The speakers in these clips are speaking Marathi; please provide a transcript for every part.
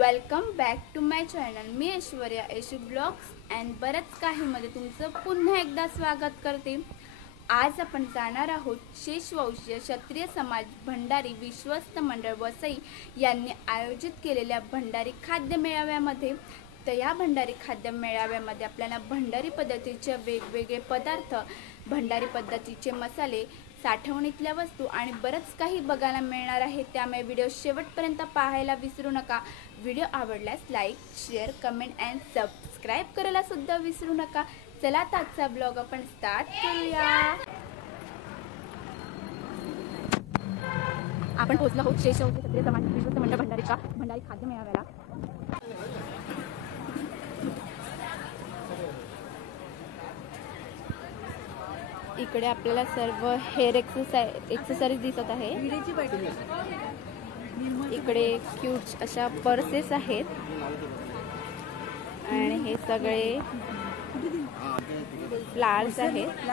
Welcome back to my channel. मी ऐश्वर्या ऐशू ब्लॉग्स अँड बरंच काहीमध्ये तुमचं पुन्हा एकदा स्वागत करते। आज आपण जाणार आहोत शेषवंशीय क्षत्रिय समाज भंडारी विश्वस्त मंडळ वसई यांनी आयोजित केलेल्या भंडारी खाद्य मेळाव्यामध्ये। तर या भंडारी खाद्य मेळाव्यामध्ये आपल्याला भंडारी पद्धतीचे वेगवेगळे पदार्थ, भंडारी पद्धतीचे मसाले, साठवणीतल्या वस्तू आणि बरंच काही बघायला मिळणार आहे। त्यामुळे व्हिडिओ शेवटपर्यंत पाहायला विसरू नका। व्हिडिओ आवडल्यास like, share, comment and subscribe करायला सुद्धा विसरू नका। चला आजचा ब्लॉग आपण स्टार्ट करूया। आपण पोहोचलो आहोत शेषवंशी क्षत्रिय समाज विश्वस्त मंडळ भंडारीच्या भंडारी खाद्य मेळाव्याला। इकडे आपल्याला सर्व हेअर एक्सरसाइज दिसत आहे। इकडे क्यूट अशा पर्सेस आहेत आणि हे सगळे फ्लावर्स आहेत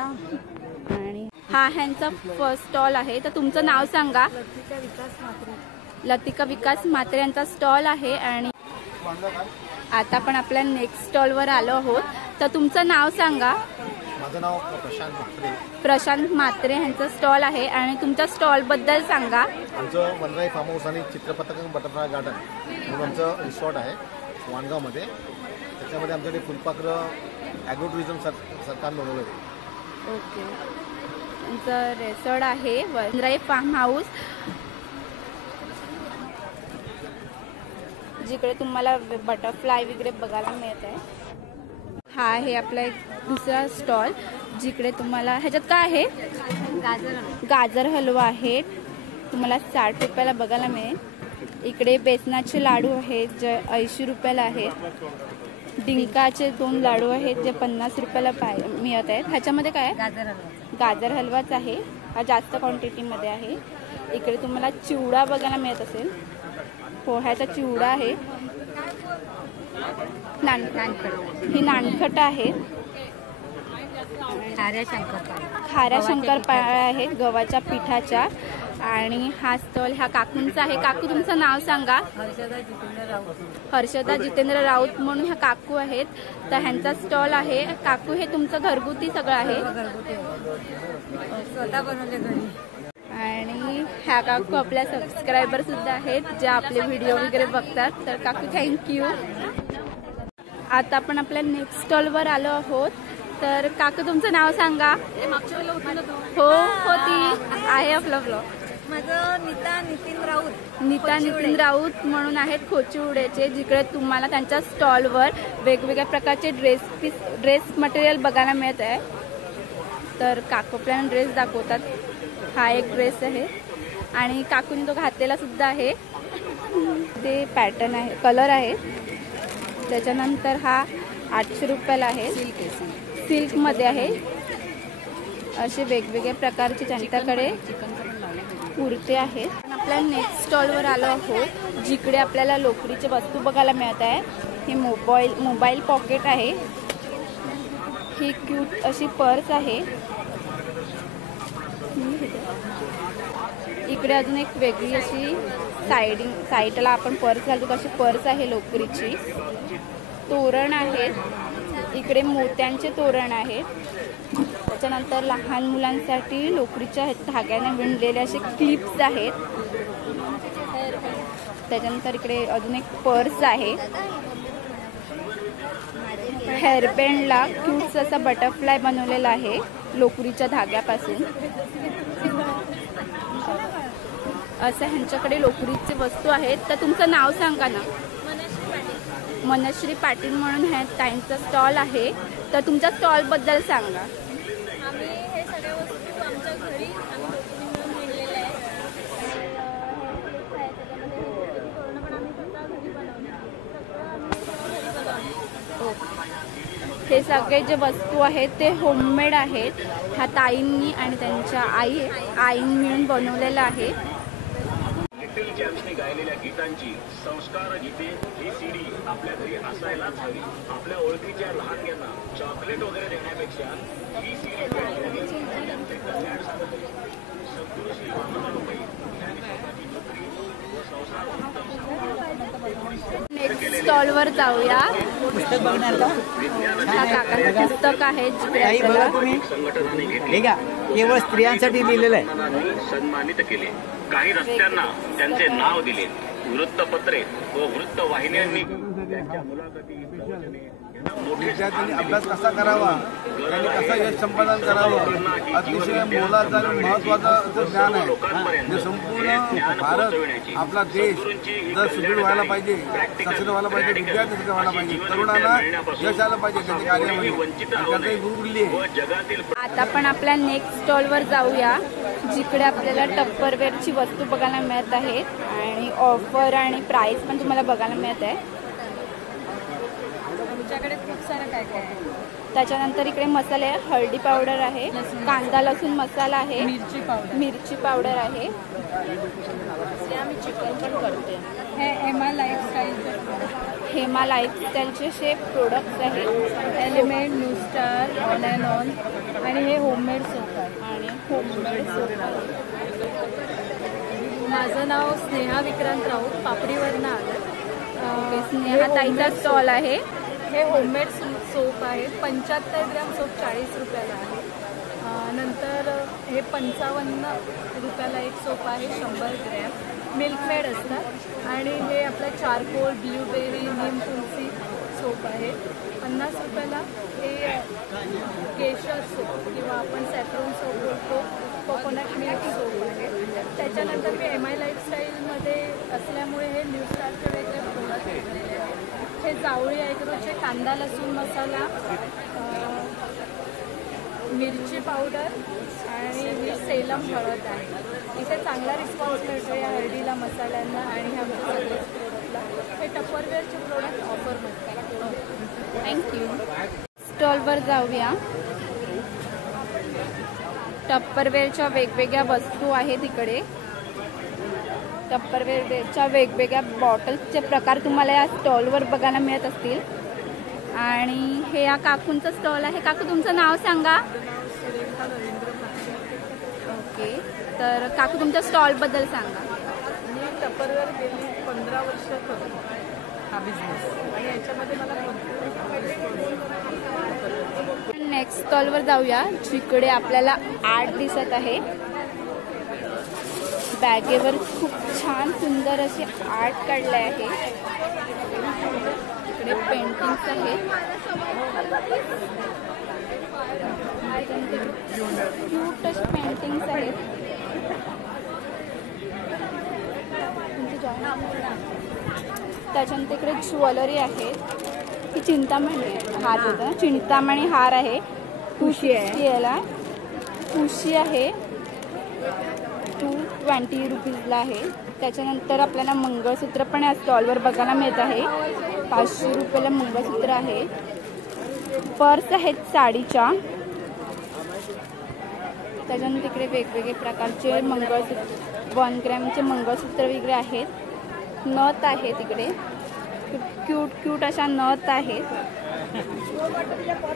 आणि हा ह्यांचा फर्स्ट स्टॉल आहे। तर तुमचं नाव सांगा। लतिका विकास म्हात्रे यांचा स्टॉल आहे। आणि आता आपण आपल्या नेक्स्ट स्टॉलवर आलो आहोत। तर तुमचं नाव सांगा। माझं नाव प्रशांत म्हात्रे यांचा स्टॉल आहे आणि तुमच्या स्टॉल बद्दल सांगा। आमचं वनराई फार्म हाऊस आणि चित्रपथक बटरफ्लाय गार्डन म्हणून आमचं रिसॉर्ट आहे वाणगावमध्ये। त्याच्यामध्ये आमच्याकडे फुलपाखरं ॲग्रो टुरिझम सरकार बनवलं आहे। ओके, तुमचं रिसॉर्ट आहे वनराई फार्म हाऊस, जिकडे तुम्हाला बटरफ्लाय वगैरे बघायला मिळत आहे। हा आहे आपला एक दुसरा स्टॉल, जिकडे तुम्हाला ह्याच्यात काय आहे, गाजर हलवा आहे, तुम्हाला 60 रुपयाला बघायला मिळेल। इकडे बेसनाचे लाडू आहेत जे 80 रुपयाला आहेत। डिंकाचे 2 लाडू आहेत जे 50 रुपयाला मिळत आहेत। ह्याच्यामध्ये काय आहे, गाजर हलवाच आहे, हा जास्त क्वांटिटीमध्ये आहे। इकडे तुम्हाला चिवडा बघायला मिळत असेल, पोह्याचा चिवडा आहे। ही नानखट आहे। खाऱ्या शंकरपाळ्या आहेत गव्हाच्या पिठाच्या। आणि हा स्टॉल ह्या काकूंचा आहे। काकू तुमचं नाव सांगा। हर्षदा जितेंद्र राऊत म्हणून ह्या काकू आहेत। तर ह्यांचा स्टॉल आहे। काकू हे तुमचं घरगुती सगळं आहे, स्वतः बनवले घरी। आणि ह्या काकू आपल्या सबस्क्रायबर सुद्धा आहेत जे आपले व्हिडिओ वगैरे बघतात। तर काकू थँक्यू। आता आपण आपल्या नेक्स्ट स्टॉलवर आलो आहोत। तर काकू तुमचं नाव सांगा। हो होती आहे आपला ब्लॉग। माझं नीता नितीन राऊत म्हणून आहेत खोचिवड्याचे, जिकडे तुम्हाला त्यांच्या स्टॉलवर वेगवेगळ्या प्रकारचे ड्रेस मटेरियल बघायला मिळत आहे। तर काकू आपल्याला ड्रेस दाखवतात। हा एक ड्रेस आहे आणि काकूने तो घातलेला सुद्धा आहे, ते पॅटर्न आहे, कलर आहे। त्याच्यानंतर हा 800 रुपयाला आहे, सिल्क मध्ये आहे। असे वेगवेगळ्या प्रकारचे त्यांच्याकडे कुर्ते आहेत। आपल्या नेक्स्ट स्टॉलवर आलो आहोत, जिकडे आपल्याला लोकरीचे वस्तू बघायला मिळत आहे। हे मोबाईल पॉकेट आहे, ही क्यूट अशी पर्स आहे। इकडे अजून एक वेगळी अशी साईडला आपण पर्स घालतो तशी पर्स आहे लोकरीची। तोरण आहेत, इकडे मोत्यांचे तोरण आहेत। त्याच्यानंतर लहान मुलांसाठी लोकरीच्या धाग्याने विणलेले असे क्लिप्स आहेत। त्याच्यानंतर इकडे अजून एक पर्स आहे। हेअरबँडला क्यूट असा बटरफ्लाय बनवलेला आहे लोकरीच्या धाग्यापासून। असं ह्यांच्याकडे लोकरीचे वस्तू आहेत। तर तुमचं नाव सांगा ना। मनश्री पाटील म्हणून ह्या ताईंचा स्टॉल आहे। तर तुमच्या स्टॉल बद्दल सांगा। आम्ही हे सगळे वस्तू आमच्या घरी विणलेले आहे। हे सगळे जे वस्तू आहेत ते होममेड आहेत। ह्या ताईंनी आणि त्यांच्या आईन मिळून बनवलेलं आहे। लिटिल चॅम्प्सने गायलेल्या गीतांची संस्कार गीते ही सीडी आपल्या घरी असायलाच हवी। आपल्या ओळखीच्या लहानग्यांना चॉकलेट वगैरे देण्यापेक्षा ही सीडी स्टॉलवर जाऊया. पुस्तक बघणार का? हा काकांचं पुस्तक आहे जिकडे काही बघा आपल्याला तुम्ही. हे घ्या, केवळ स्त्रियांसाठी लिहिलेलं आहे. सन्मानित केले. काही रस्त्यांना त्यांचे नाव दिले. वृत्तपत्रे व वृत्तवाहिन्यांनी त्यांच्या मुलाखती विद्यार्थ्यांनी अभ्यास कसा करावा, त्यांनी कसं यश संपादन करावं, अतिशय मोलाचं आणि महत्त्वाचं ज्ञान आहे. जे संपूर्ण भारत आपला देश जर सुदृढ व्हायला पाहिजे, सक्षम व्हायला पाहिजे, विद्यार्थी सक्षम व्हायला पाहिजे, तरुणांना यश आलं पाहिजे त्यांच्या कार्यामध्ये, त्याचाही गुरु दिली आहे. आता पण आपल्या नेक्स्ट स्टॉलवर जाऊया जिकडे आपल्याला टप्परवेअरची वस्तू बघायला मिळत आहेत आणि ऑफर आणि प्राइस पण तुम्हाला बघायला मिळत आहे. आमच्याकडे खूप सारं काय काय आहे. त्याच्यानंतर इकडे मसाले आहे, हळदी पावडर आहे, कांदा लसूण मसाला आहे, मिरची पावडर आहे. आम्ही चिकन पण करते. हे एमा लाईफस्टाईलचे हेमा लाईफस्टाईलचे असे प्रोडक्ट्स आहेत. Element, new star, on and on आणि हे होममेड सोप आहे. आणि होममेड सोप आहे. माझं नाव स्नेहा विक्रांत राऊत, पापडीवरनं आलं. स्नेहा ताईचा स्टॉल आहे. हे होममेड सोप आहे. 75 ग्रॅम सोप 40 रुपयाला आहे. नंतर हे 55 रुपयाला एक सोप आहे, 100 ग्रॅम मिल्कमेड असतात. आणि हे आपलं चारकोल, ब्ल्यूबेरी, नीम तुलसी सोप आहे. 50 रुपयाला हे केशर सोप किंवा आपण सॅफ्रॉन सोप बोलतो, कोकोनट मिल्क सोप आहे. त्याच्यानंतर मी MI लाईफस्टाईलमध्ये असल्यामुळे हे न्यू स्टारचे वेगळे प्रोडक्ट घेतलेले आहेत. हे जावळी ॲग्रोचे कांदा लसूण मसाला, मिरची पावडर आणि ही सेलम हळद आहे. इथे चांगला रिस्पॉन्स मिळतो या हळदीला, मसाल्यांना आणि ह्या सगळ्याच प्रोडक्टला. हे टप्परवेअरचे प्रोडक्ट ऑफरमध्ये. थँक्यू. स्टॉलवर जाऊया. टप्परवेअरच्या वेगवेगळ्या वस्तू आहेत इकडे. टप्परवेअरच्या वेगवेगळ्या बॉटल्सचे प्रकार तुम्हाला या स्टॉलवर बघायला मिळत असतील. आणि हे या काकूंचं स्टॉल आहे. काकू तुमचं नाव सांगा. ओके, तर काकू तुमच्या स्टॉलबद्दल सांगा. मी टप्परवेअर गेली 15 वर्ष करतो हा बिझनेस आणि याच्यामध्ये मला नेक्स्ट स्टॉलवर जाऊया जिकडे आपल्याला आर्ट दिसत आहे. बॅगेवर खूप छान सुंदर असे आर्ट काढले आहे. इकडे पेंटिंग्स आहेत. क्यूट असे पेंटिंग्स आहेत. त्याच्यानंतर इकडे ज्वेलरी आहे. ही चिंतामणी हार होता, चिंतामणी हार आहे. ठुशी आहे, याला ठुशी आहे. 220 रुपीजला आहे. त्याच्यानंतर आपल्याला मंगळसूत्र पण या स्टॉलवर बघायला मिळत आहे. 500 रुपयाला मंगळसूत्र आहे. पर्स आहेत साडीच्या. त्याच्यानंतर इकडे वेगवेगळे प्रकारचे मंगळसूत्र, 1 ग्रॅमचे मंगळसूत्र वगैरे आहेत. नथ आहे तिकडे, क्यूट अशा नथ आहेत.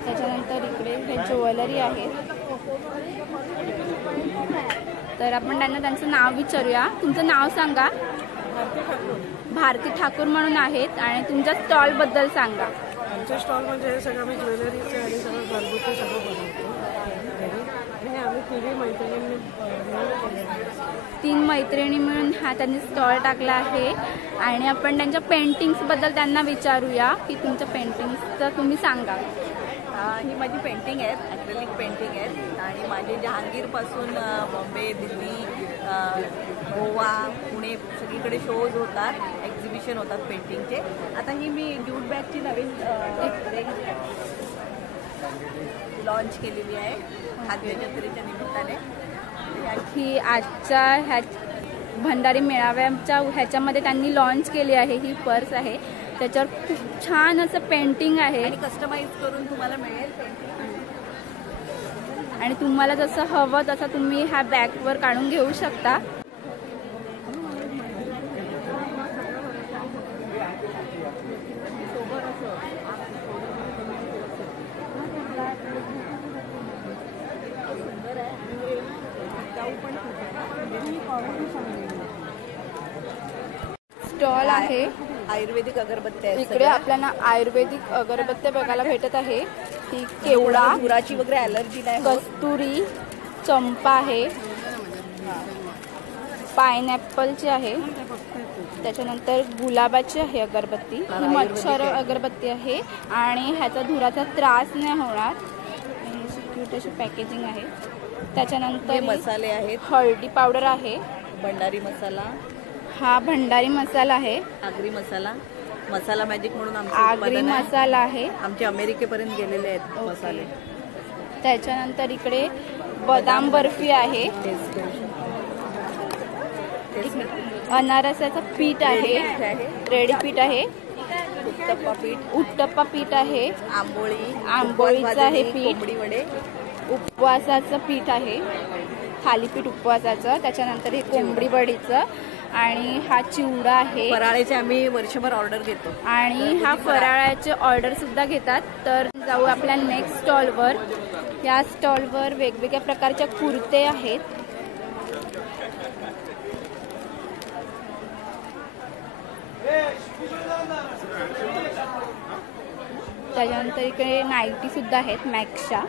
त्याच्यानंतर इकडे हे ज्वेलरी आहे. तर आपण त्यांचं नाव विचारूया. तुमचं नाव सांगा. भारती ठाकूर म्हणून आहेत. आणि तुमच्या स्टॉलबद्दल सांगा. आमच्या स्टॉल म्हणजे हे सगळं आम्ही ज्वेलरीचं आणि सगळं घरगुती सगळं बनवतो. आणि आम्ही 3 मैत्रिणींनी मिळून 3 मैत्रिणी मिळून त्यांनी स्टॉल टाकला आहे. आणि आपण त्यांच्या पेंटिंग्सबद्दल त्यांना विचारूया की तुमच्या पेंटिंग्सचं तुम्ही सांगा. ही माझी पेंटिंग आहेत, ॲक्रेलिक पेंटिंग आहेत. आणि माझे जहांगीरपासून बॉम्बे, दिल्ली, गोवा, पुणे सगळीकडे शोज होतात, एक्झिबिशन होतात पेंटिंगचे. आता ही मी ज्यूट बॅगची नवीन लॉन्च केलेली आहे खाद्य जत्रेच्या निमित्ताने. ही आजच्या भंडारी मेळाव्याच्या ह्याच्यामध्ये त्यांनी लॉन्च केली आहे. ही पर्स आहे, त्याच्यावर खूप छान असं पेंटिंग आहे आणि कस्टमाइज करून तुम्हाला मिळेल पेंटिंग. आणि तुम्हाला जसं हवं तसं तुम्ही ह्या बॅगवर काढून घेऊ शकता. स्टॉल आहे. आयुर्वेदिक अगरबत्त्या आहेत इकडे आपल्याला आयुर्वेदिक अगरबत्त्या बघायला भेटत आहे. ही केवडा, धुराची वगैरे ॲलर्जी नाही होत. कस्तुरी, चंपा आहे, पायनॅपलची आहे, त्याच्यानंतर गुलाबाची आहे अगरबत्ती. ही मच्छर अगरबत्ती आहे आणि ह्याचा धुराचा त्रास नाही होणार. क्यूट अशी पॅकेजिंग आहे. त्याच्यानंतर मसाले आहेत, हळदी पावडर आहे, भंडारी मसाला, हा भंडारी मसाला आहे, आगरी मसाला, मसाला मॅजिक म्हणून आमचं आगरी उत्पादन आहे. मसाला आहे. आमचे अमेरिकेपर्यंत गेलेले आहेत मसाले. त्याच्यानंतर इकडे बदाम बर्फी आहे, टेस्ट करू शकतो. अनारसाचं पीठ आहे, रेडी पीठ आहे, उत्तप्पा पीठ, उत्तप्पा पीठ आहे, आंबोळीचं आहे पीठ, कोंबडी वडे, उपवासाचं पीठ आहे, थालीपीठ उपवासाचं. त्याच्यानंतर हे कोंबडी वडीचं आणि हा चिवडा आहे. फराळाचे आम्ही वर्षभर ऑर्डर घेतो आणि हा फराळाचे ऑर्डर सुद्धा घेतात. तर जाऊ आपल्या नेक्स्ट स्टॉलवर. या स्टॉलवर वेगवेगळ्या प्रकारच्या कुर्ते आहेत. त्याच्यानंतर इकडे नाईटी सुद्धा आहेत मॅक्सच्या.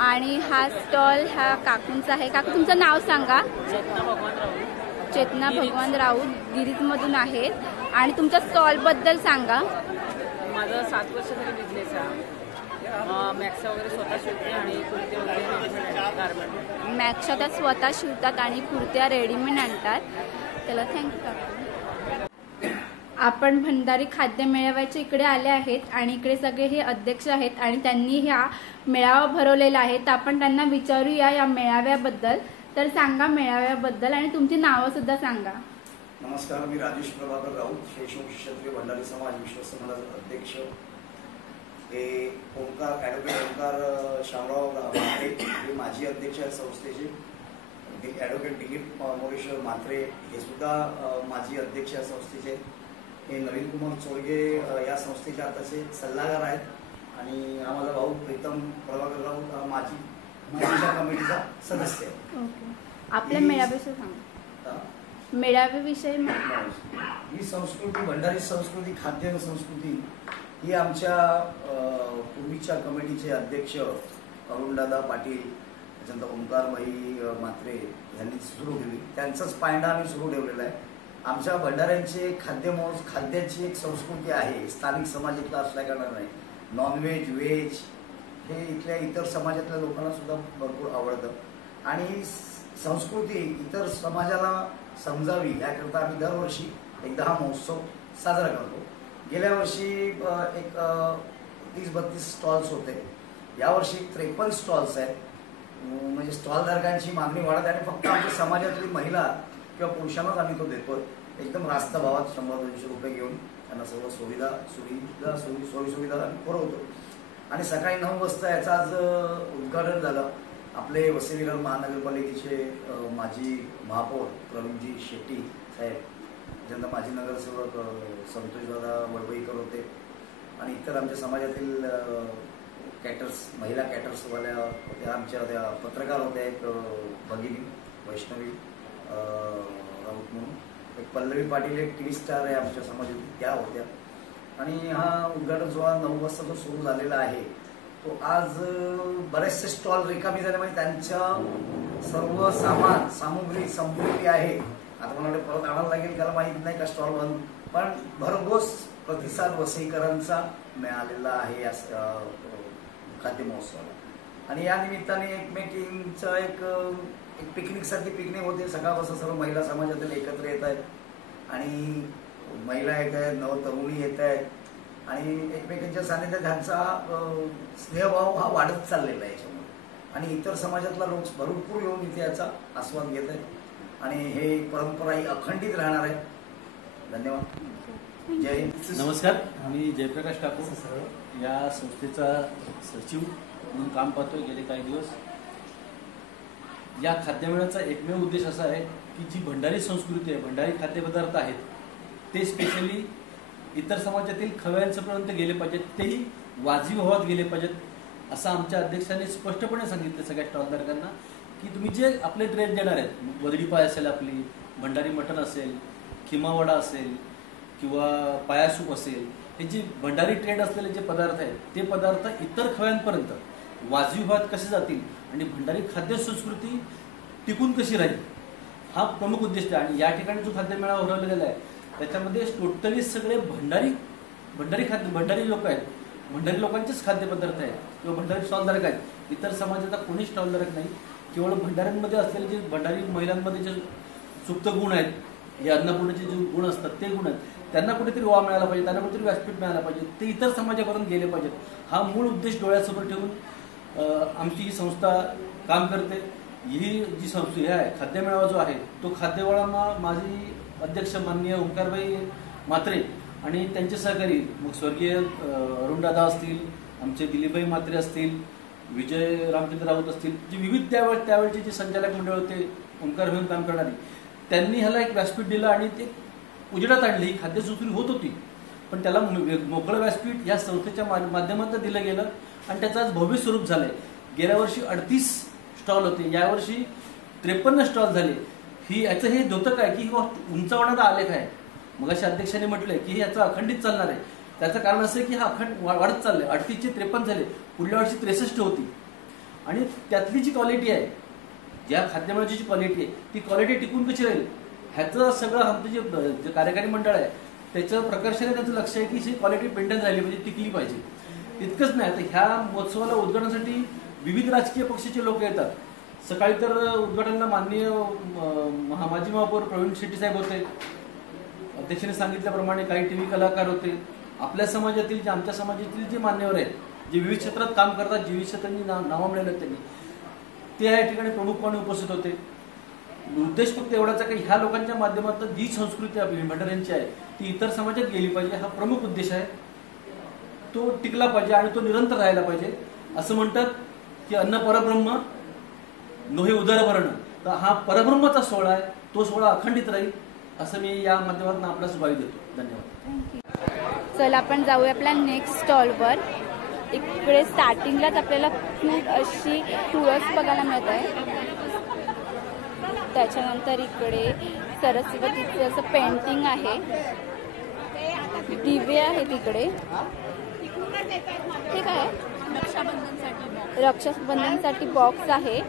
आणि हा स्टॉल ह्या काकूंचा आहे. काकू तुमचं नाव सांगा. चेतना भगवान राऊत गिरीजमधून आहेत. आणि तुमच्या स्टॉलबद्दल सांगा. माझं 7 वर्ष तरी बिझनेस आहे. मॅक्स वगैरे स्वतः शिवते आणि कुर्ते वगैरे गारमेंट. मॅक्सच्या त्या स्वतः शिवतात आणि कुर्त्या रेडीमेड आणतात. त्याला थँक्यू काकू. आपण भंडारी खाद्य मेळाव्याच्या इकडे आले आहेत आणि इकडे सगळे हे अध्यक्ष आहेत आणि त्यांनी ह्या मेळावा भरवलेला आहे. तर आपण त्यांना विचारूया या मेळाव्याबद्दल. तर सांगा मेळाव्याबद्दल आणि तुमची नावं सुद्धा सांगा. नमस्कार, मी राजेश प्रभाकर राऊत, शेषवंशी क्षत्रिय भंडारी समाज विश्वस्त समाजाचा अध्यक्ष. हे ॲडव्होकेट ओंकार शामराव म्हात्रे हे माजी अध्यक्ष आहेत संस्थेचे. ॲडव्होकेट दिलीप मोरेश्वर म्हात्रे हे सुद्धा माजी अध्यक्ष आहेत संस्थेचे. हे नवीन कुमार चोरगे या संस्थेचे आताचे सल्लागार आहेत. आणि हा माझा भाऊ प्रीतम प्रभाकर राऊत हा माजीच्या कमिटीचा सदस्य आहे. आपल्या मेळाव्याविषयी सांगा. मेळाव्याविषयी ही संस्कृती, भंडारी संस्कृती, खाद्य संस्कृती ही आमच्या पूर्वीच्या कमिटीचे अध्यक्ष अरुणदादा पाटील, त्याच्यानंतर ओंकारभाई म्हात्रे यांनी सुरू केली. त्यांचाच पायंडा आम्ही सुरू ठेवलेला आहे. आमच्या भंडाऱ्यांचे खाद्याची एक संस्कृती आहे. स्थानिक समाज इथला असल्या कारणाने नॉनव्हेज, व्हेज हे इथल्या इतर समाजातल्या लोकांना सुद्धा भरपूर आवडतं. आणि संस्कृती इतर समाजाला समजावी याकरता आम्ही दरवर्षी एकदा हा महोत्सव साजरा करतो. गेल्या वर्षी एक 30-32 स्टॉल्स होते. यावर्षी 53 स्टॉल्स आहेत. म्हणजे स्टॉलधारकांची मागणी वाढत आहे आणि फक्त आमच्या समाजातली महिला किंवा पुरुषांनाच आम्ही तो देतो. एकदम रास्त भावात 100-200 रुपये घेऊन त्यांना सर्व सोयीसुविधा आम्ही पुरवतो. आणि सकाळी 9 वाजता याचं आज उद्घाटन झालं. आपले वसई महानगरपालिकेचे माजी महापौर प्रवीणजी शेट्टी साहेब, त्याच्यानंतर माजी नगरसेवक संतोषदादा वडवईकर होते आणि इतर आमच्या समाजातील कॅटर्स, महिला कॅटर्सवाल्या होत्या, आमच्या त्या पत्रकार होत्या. एक भगिनी वैष्णवी राऊत म्हणून, एक पल्लवी पाटील, एक TV स्टार आहे आमच्या समाजातील, त्या होत्या. आणि हा उद्घाटन सोहळा 9 वाजता जो सुरू झालेला आहे तो आज बरेचसे स्टॉल रिकामी झाल्यामुळे त्यांच्या सर्व सामुग्री संपलेली आहे. आता मला वाटतं परत आणायला लागेल, त्याला माहीत नाही का स्टॉल बंद, पण भरघोस प्रतिसाद वसईकरांचा मिळालेला आहे या खाद्य महोत्सवाला. आणि या निमित्ताने एकमेकींचं एक पिकनिकसारखी पिकनिक होते. सकाळपासून सर्व महिला समाजातील एकत्र येत आहेत आणि महिला येत आहेत, नवतरुणी येत आहेत आणि एकमेकांच्या सानिध्यात त्यांचा स्नेहभाव हा वाढत चाललेला आहे याच्यामुळे. आणि इतर समाजातला लोक भरपूर येऊन इथे याचा आस्वाद घेत आहेत आणि हे परंपरा ही अखंडित राहणार आहे. धन्यवाद. जय हिंद. नमस्कार, मी जयप्रकाश ठाकूर या संस्थेचा सचिव म्हणून काम पाहतोय गेले काही दिवस. या खाद्यमेळ्याचा एकमेव उद्देश असा आहे की जी भंडारी संस्कृती आहे, भंडारी खाद्यपदार्थ आहेत ते स्पेशली इतर समाजातील खवय्यांपर्यंत गेले पाहिजेत, तेही वाजवी भावात गेले पाहिजेत असं आमच्या अध्यक्षांनी स्पष्टपणे सांगितलं सगळ्या स्टॉलधारकांना. की तुम्ही जे आपले ड्रेस देणार आहेत, वदडी पाय असेल, आपली भंडारी मटण असेल, खिमावडा असेल किंवा पाया सूप असेल, हे जे भंडारी ट्रेड असलेले जे पदार्थ आहेत ते पदार्थ इतर खव्यांपर्यंत वाजवी भावात कसे जातील आणि भंडारी खाद्य संस्कृती टिकून कशी राहील, हा प्रमुख उद्देश आहे. आणि या ठिकाणी जो खाद्य मेळावा भरवलेला आहे त्याच्यामध्ये टोटली सगळे भंडारी लोक आहेत, भंडारी लोकांचेच खाद्यपदार्थ आहेत किंवा भंडारी स्टॉलधारक आहेत. इतर समाजाचा कोणी स्टॉलधारक नाही. केवळ भंडाऱ्यांमध्ये असलेले जे भंडारी महिलांमध्ये जे सुप्त गुण आहेत, हे अन्नपूर्णाचे जे गुण असतात ते गुण आहेत, त्यांना कुठेतरी वाव मिळाला पाहिजे, त्यांना कुठेतरी व्यासपीठ मिळालं पाहिजे, ते इतर समाजापर्यंत गेले पाहिजेत. हा मूळ उद्देश डोळ्यासमोर ठेवून आमची ही संस्था काम करते. ही जी संस्था हे आहे खाद्यमेळावा जो आहे तो खाद्यमेळावा माझी अध्यक्ष माननीय ओंकारबाई म्हात्रे आणि त्यांचे सहकारी मग स्वर्गीय अरुणदादा असतील, आमचे दिलीपभाई म्हात्रे असतील, विजय रामचंद्र राऊत असतील, जे विविध त्यावेळचे जे संचालक मंडळ होते ओंकार घेऊन काम करणारी, त्यांनी ह्याला एक व्यासपीठ दिलं आणि ते उजेडात आणली. ही खाद्य संस्कृती होत होती पण त्याला मोकळं व्यासपीठ या संस्थेच्या माध्यमातून दिलं गेलं आणि त्याचं आज भव्य स्वरूप झालंय. गेल्या वर्षी 38 स्टॉल होते, यावर्षी 53 स्टॉल झाले. याचं हे द्योतक आहे की उंचावणारा आलेख आहे. मग अशा अध्यक्षांनी म्हटलंय की हे याचं अखंडित चालणार आहे. त्याचं कारण असं आहे की हा अखंड वाढत चाललंय. 38 चे 53 झाले, पुढल्या वर्षी 63 होती. आणि त्यातली जी क्वालिटी आहे, ज्या खाद्यमेळाची जी क्वालिटी आहे ती क्वालिटी टिकून कशी राहील ह्याचं सगळं आमचं जे कार्यकारी मंडळ आहे त्याचं प्रकर्षाने त्याचं लक्ष आहे की ही क्वालिटी मेंटेन राहिली पाहिजे, टिकली पाहिजे. इतकंच नाही तर ह्या महोत्सवाला उद्घाटनासाठी विविध राजकीय पक्षाचे लोक येतात. सकाळी तर उद्घाटनाला माननीय माजी महापौर प्रवीण शेट्टी साहेब होते, अध्यक्षांनी सांगितल्याप्रमाणे काही टीव्ही कलाकार होते, आपल्या समाजातील जे आमच्या समाजातील जे मान्यवर आहेत, जे विविध क्षेत्रात काम करतात, जे विविध क्षेत्रांनी नावं मिळवलं त्यांनी, ते या ठिकाणी प्रमुखपणे उपस्थित होते. उद्देश फक्त एवढाच आहे की ह्या लोकांच्या माध्यमातून जी संस्कृती आपली भंडाऱ्यांची आहे ती इतर समाजात गेली पाहिजे, हा प्रमुख उद्देश आहे. तो टिकला पाहिजे आणि तो निरंतर राहायला पाहिजे. असं म्हणतात की अन्न परब्रह्म नोहे उदरभरण, तर हा परब्रह्माचा सोहळा आहे, तो सोहळा अखंडित राहील असं मी या माध्यमातून आपल्यास ग्वाही देतो. धन्यवाद. चला आपण जाऊया आपल्या नेक्स्ट स्टॉलवर. इकडे स्टार्टिंगलाच आपल्याला खूप अशी तुळस बघायला मिळत आहे. त्याच्यानंतर इकडे सरस्वतीचं असं पेंटिंग आहे, दिवे आहेत इकडे. ठीक आहे, रक्षाबंधनसाठी बॉक्स आहे,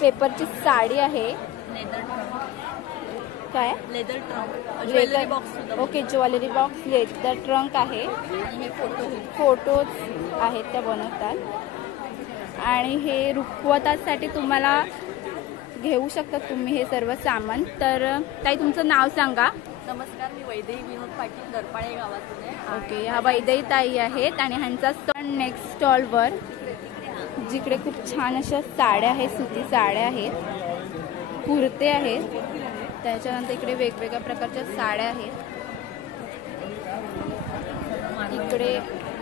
पेपरची साडी आहे, काय leather trunk, okay jewellery box, leather trunk आहे, फोटोज आहेत त्या बनवतात. आणि हे रुखवतासाठी तुम्हाला घेऊ शकता तुम्ही हे सर्व सामान. तर ताई तुमचं नाव सांगा. नमस्कार, मी वैदेही विनोद पाटील, दरपाळे गावातून आहे. ओके, ह्या वैदेही ताई आहेत आणि ह्यांचा स्टॉल नेक्स्ट स्टॉलवर जिकडे खूप छान अशा साड्या आहेत, सुती साड्या आहेत, कुर्ते आहेत. त्याच्यानंतर इकडे वेगवेगळ्या प्रकारच्या साड्या आहेत. इकडे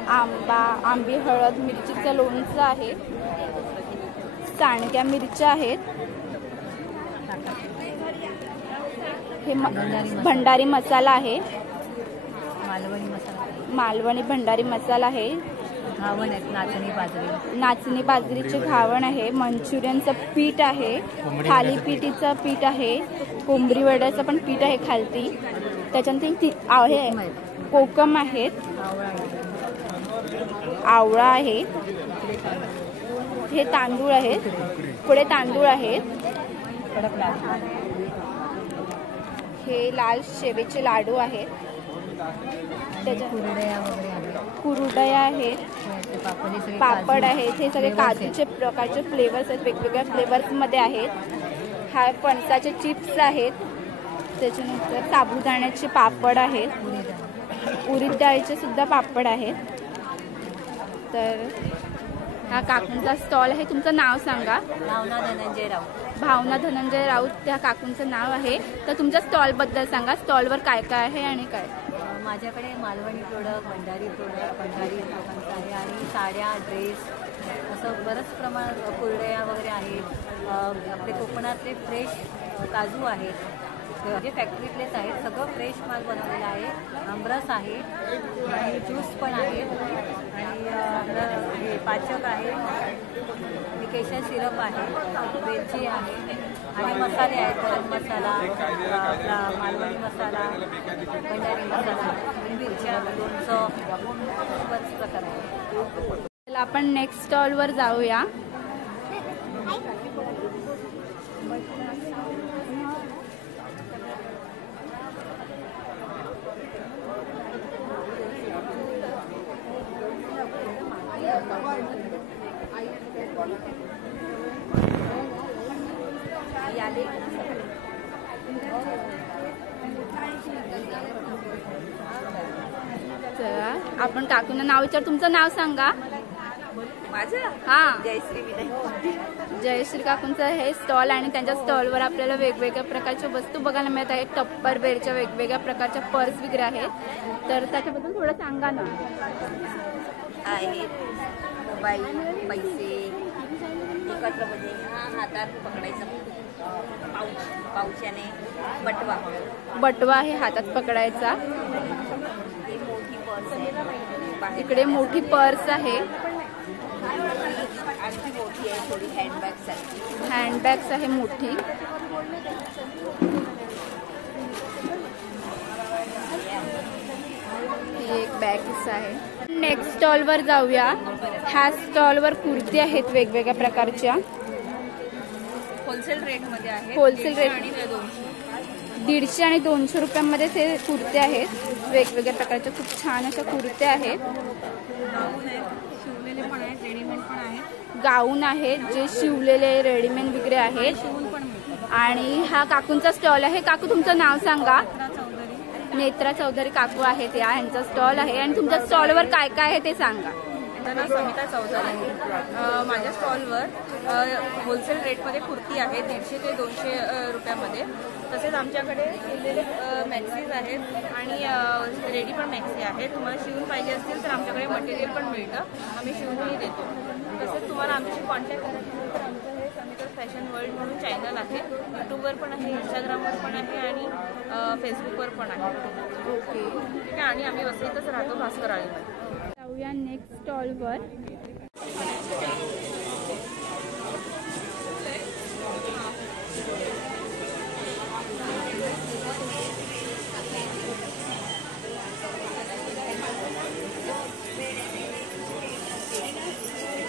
आंबी हळद मिरचीचं लोणचं आहे, सांडग्या मिरच्या आहेत, हे भंडारी मसाला आहे, मालवणी भंडारी मसाला आहे, घावण आहेत, नाचणी बाजरीचे घावण आहे, मंचुरियनचं पीठ आहे, थालीपीठीचं पीठ आहे, कोंबडी वड्याचं पण पीठ आहे खालती. त्याच्यानंतर आहे कोकम आहेत, आवळा आहे, हे तांदूळ आहेत, पुढे तांदूळ आहेत, हे लाल शेवेचे लाडू आहेत, त्याच्यात कुरडया आहेत, पापड आहेत, हे सगळे काजूचे प्रकारचे फ्लेवर्स आहेत, वेगवेगळ्या फ्लेवर्समध्ये आहेत. हा फणसाचे चिप्स आहेत, त्याच्यानंतर साबुदाण्याचे पापड आहेत, उडीद डाळीचे सुद्धा पापड आहेत. तर हा काकूंचा स्टॉल आहे. तुमचं नाव सांगा. भावना धनंजय राऊत. भावना धनंजय राऊत त्या काकूंचं नाव आहे. तर तुमच्या स्टॉलबद्दल सांगा, स्टॉलवर काय काय आहे आणि काय. माझ्याकडे मालवणी प्रोडक्ट, भंडारी लोकांचं आहे आणि साड्या, ड्रेस असं बरंच प्रमाणात, कुरडया वगैरे आहेत. आपले कोकणातले फ्रेश काजू आहेत, जे फॅक्टरीतलेच आहेत, सगळं फ्रेश माल बनवलेला आहे. आमरस आहे आणि ज्यूस पण आहेत आणि आपलं हे पाचक आहे, केशर सिरप आहे, वेलची आहे आणि मसाले आहेत. गरम मसाला, आपला मालवणी मसाला, भंडारी मसाला, मिरच्या, लोणचं, बरेच प्रकार आहेत. चला आपण नेक्स्ट स्टॉलवर जाऊया. चला आपण काकूंना नाव विचार. तुमचं नाव सांगा. माझं हा, जयश्री विनय. जयश्री काकूंचं हे स्टॉल आणि त्यांच्या स्टॉलवर आपल्याला वेगवेगळ्या प्रकारच्या वस्तू बघायला मिळत आहेत. टप्परवेअरच्या वेगवेगळ्या प्रकारच्या पर्स वगैरे आहेत. तर त्याच्याबद्दल थोडं सांगा ना. आहेत मोबाईल, पैसे एकत्रमध्ये, हातात पकडायचा पाऊच्याने, बटवा आहे हातात पकडायचा. मोठी पर्स आहे, इकडे मोठी पर्स आहे. आणखी मोठी आहे थोडी हँडबॅग्स आहे. हँडबॅग्स आहे मोठी. ही एक बॅग्स आहे. नेक्स्ट स्टॉलवर जाऊया. ह्या स्टॉलवर कुर्ती आहेत वेगवेगळ्या प्रकारच्या. होलसेल रेटमध्ये आहे. होलसेल रेट आणि 150 आणि 200 रुपयांमध्ये ते कुर्ते आहेत. वेगवेगळ्या प्रकारच्या खूप छान अशा कुर्त्या आहेत. शिवलेले पण आहेत, रेडीमेड पण आहेत. गाऊन आहेत जे शिवलेले रेडीमेड वगैरे आहेत. आणि हा काकूंचा स्टॉल आहे. काकू तुमचं नाव सांगा. नेत्रा चौधरी काकू आहेत. यांचा स्टॉल आहे. आणि तुमच्या स्टॉलवर काय काय आहे ते सांगा. माझं नाव समिता चौधरी. माझ्या स्टॉलवर होलसेल रेटमध्ये कुर्ती आहे 150 ते 200 रुपयामध्ये. तसेच आमच्याकडे शिवलेले मॅक्सीज आहेत आणि रेडी पण मॅक्सी आहेत. तुम्हाला शिवून पाहिजे असतील तर आमच्याकडे मटेरियल पण मिळतं, आम्ही शिवूनही देतो. तसेच तुम्हाला आमच्याशी कॉन्टॅक्ट करायचं असेल तर आमचं हे समिता फॅशन वर्ल्ड म्हणून चॅनल आहे. यूट्यूबवर पण आहे, इंस्टाग्रामवर पण आहे आणि फेसबुकवर पण आहे. ओके, ठीक आहे. आणि आम्ही वसईतच राहतो, भास्कर आळीमध्ये. जाऊया नेक्स्ट स्टॉलवर.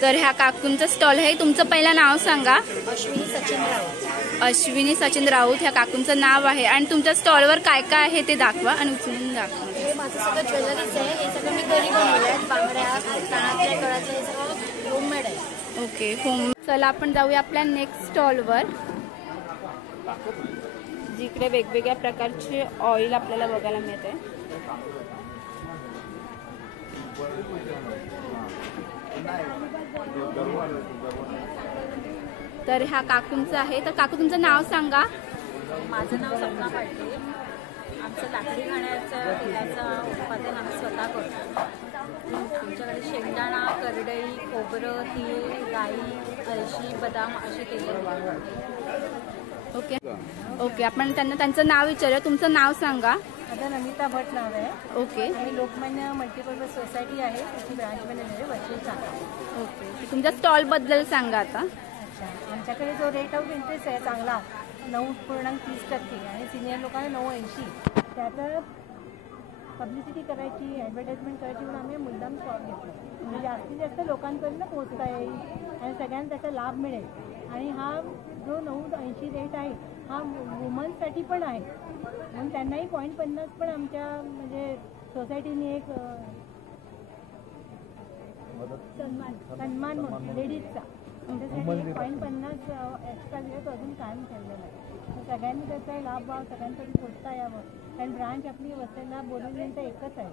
तर ह्या काकूंचं स्टॉल आहे. तुमचं पहिलं नाव सांगा. अश्विनी सचिन राऊत. अश्विनी सचिन राऊत ह्या काकूंचं नाव आहे. आणि तुमच्या स्टॉलवर काय काय आहे ते दाखवा आणि उचलून दाखवा. हे माझं सगळं ज्वेलरीज आहे. हे सगळं मी घरी बनवलं आहे. बांगड्या, कानातले, गळ्याचे हे सगळं होममेड आहे. Okay, home. चला आपण जाऊया आपल्या नेक्स्ट स्टॉलवर, जिकडे वेगवेगळ्या प्रकारचे ऑइल आपल्याला बघायला मिळते. तर ह्या काकूंचं आहे. तर काकू तुमचं नाव सांगा. माझं नाव सपना पाटील. आमचं लाकडी खाण्याचं तेलाचं उत्पादन आम्ही स्वतः करतो. आमच्याकडे शेंगदाणा, करडई, खोबरं, तीळ, डाळी, अळशी, बदाम अशी तेले. ओके ओके, आपण त्यांना त्यांचं नाव विचारूया. तुमचं नाव सांगा. माझं नमिता भट नाव आहे. ओके. आणि लोकमान्य मल्टीपर्पज सोसायटी आहे, त्याची ब्रांच मॅनेजर आहे, वर्षी सांगा. ओके, तुमच्या स्टॉलबद्दल सांगा आता. अच्छा, आमच्याकडे जो रेट ऑफ इंटरेस्ट आहे चांगला 9.30% आणि सिनियर लोकांना 9.80. त्यात पब्लिसिटी करायची, ॲडव्हर्टाइजमेंट करायची म्हणून आम्ही मुद्दाम स्टॉल घेतला, म्हणजे जास्तीत जास्त लोकांपर्यंत पोहोचता येईल आणि सगळ्यांना त्याचा लाभ मिळेल. आणि हा जो 9.80 रेट आहे हा वुमन्ससाठी पण आहे, म्हणून त्यांनाही 0.50 पण आमच्या म्हणजे सोसायटीने एक सन्मान म्हणून लेडीजचा त्याच्यासाठी 0.50 एक्स्ट्रा दिवस अजून कायम ठेवलेला आहे. तर सगळ्यांनी त्याचा लाभ व्हावा, सगळ्यांसाठी पोचता यावं. कारण ब्रांच आपली वसईला बोरिवलीनंतर एकच आहे,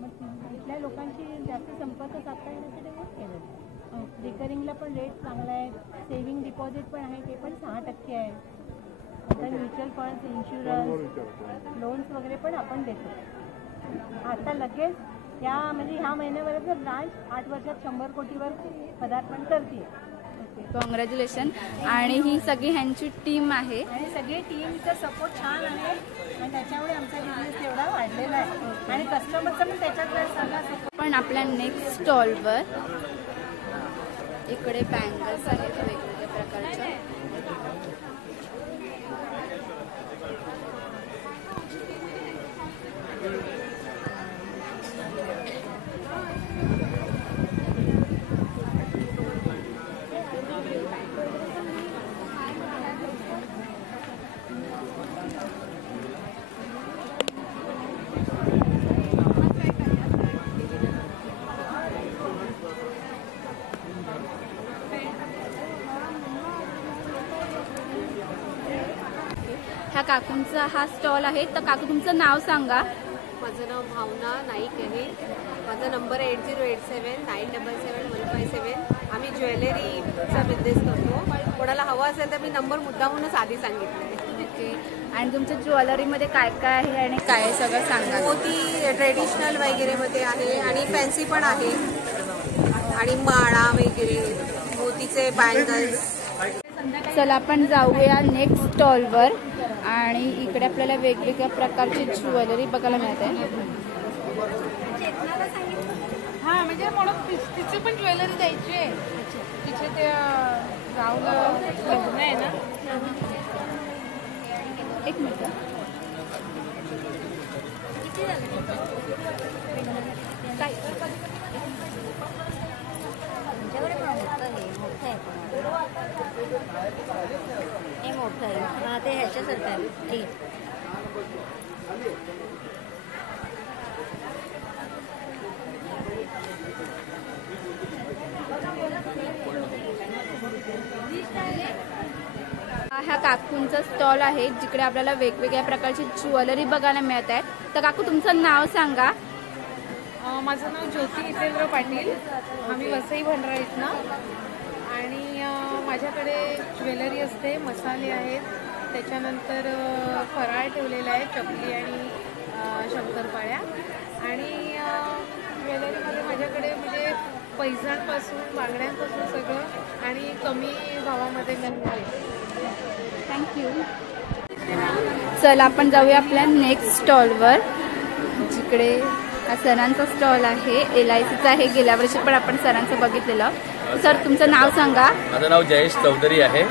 मग इथल्या लोकांशी जास्त संपर्क साधता येण्यासाठी मग केलेलं आहे. रिकरिंगला पण रेट चांगला आहे. सेव्हिंग डिपॉझिट पण आहे, ते पण 6% आहे. आता म्युच्युअल फंड्स, इन्शुरन्स, लोन्स वगैरे पण आपण देतो. आता लगेच या म्हणजे ह्या महिन्यापर्यंत ब्रांच 8 वर्षात 100 कोटीवर पदार्पण करते. कॉंग्रॅच्युलेशन. आणि ही सगळी ह्यांची टीम आहे आणि सगळी टीमचा सपोर्ट छान आहे आणि त्याच्यामुळे आमचा बिझनेस एवढा वाढलेला आहे आणि कस्टमरचा पण त्याच्यात सगळा सपोर्ट. पण आपल्या नेक्स्ट स्टॉलवर इकडे बँगल्स आहेत वेगवेगळ्या प्रकारच्या. ह्या काकूंचा हा स्टॉल आहे. तर काकू तुमचं नाव सांगा. माझं नाव भावना नाईक आहे. माझा नंबर 8087977157. आम्ही ज्वेलरीचा बिझनेस करतो. कोणाला हवं असेल तर मी नंबर मुद्दामूनच आधी सांगितलं. ओके. आणि तुमच्या ज्वेलरीमध्ये काय काय आहे आणि काय सगळं सांगा. मोती ट्रेडिशनल वगैरे मध्ये आहे आणि फॅन्सी पण आहे आणि माळा वगैरे मोतीचे बँगल्स. चला आपण जाऊया नेक्स्ट स्टॉलवर. आणि इकडे आपल्याला वेगवेगळ्या प्रकारची ज्वेलरी बघायला मिळते. हां म्हणजे म्हणून तिची पण ज्वेलरी द्यायची आहे. तिचे ते गावला लग्न आहे ना. एक मिनिट. काय हे मोठं आहे. हां ते ह्याच्यासारखं आहे. ठीक ह्या काकूंचा स्टॉल आहे जिकडे आपल्याला वेगवेगळ्या प्रकारची ज्वेलरी बघायला मिळत आहे. तर काकू तुमचं नाव सांगा. माझं नाव ज्योती हितेंद्र पाटील. आम्ही वसई भंडारा ना. आणि माझ्याकडे ज्वेलरी असते, मसाले आहेत, त्याच्यानंतर फराळ ठेवलेला आहे, चकली आणि शंकरपाळ्या. आणि ज्वेलरीमध्ये माझ्याकडे म्हणजे पैजांपासून बांगड्यांपासून सगळं आणि कमी भावामध्ये मिळते. थँक्यू. चला आपण जाऊया आपल्या नेक्स्ट स्टॉलवर जिकडे हा सरांचा स्टॉल आहे. LICचा आहे. गेल्या वर्षी पण आपण सरांचं बघितलेलं. सर तुमचं नाव सांगा. माझं नाव जयेश चौधरी आहे.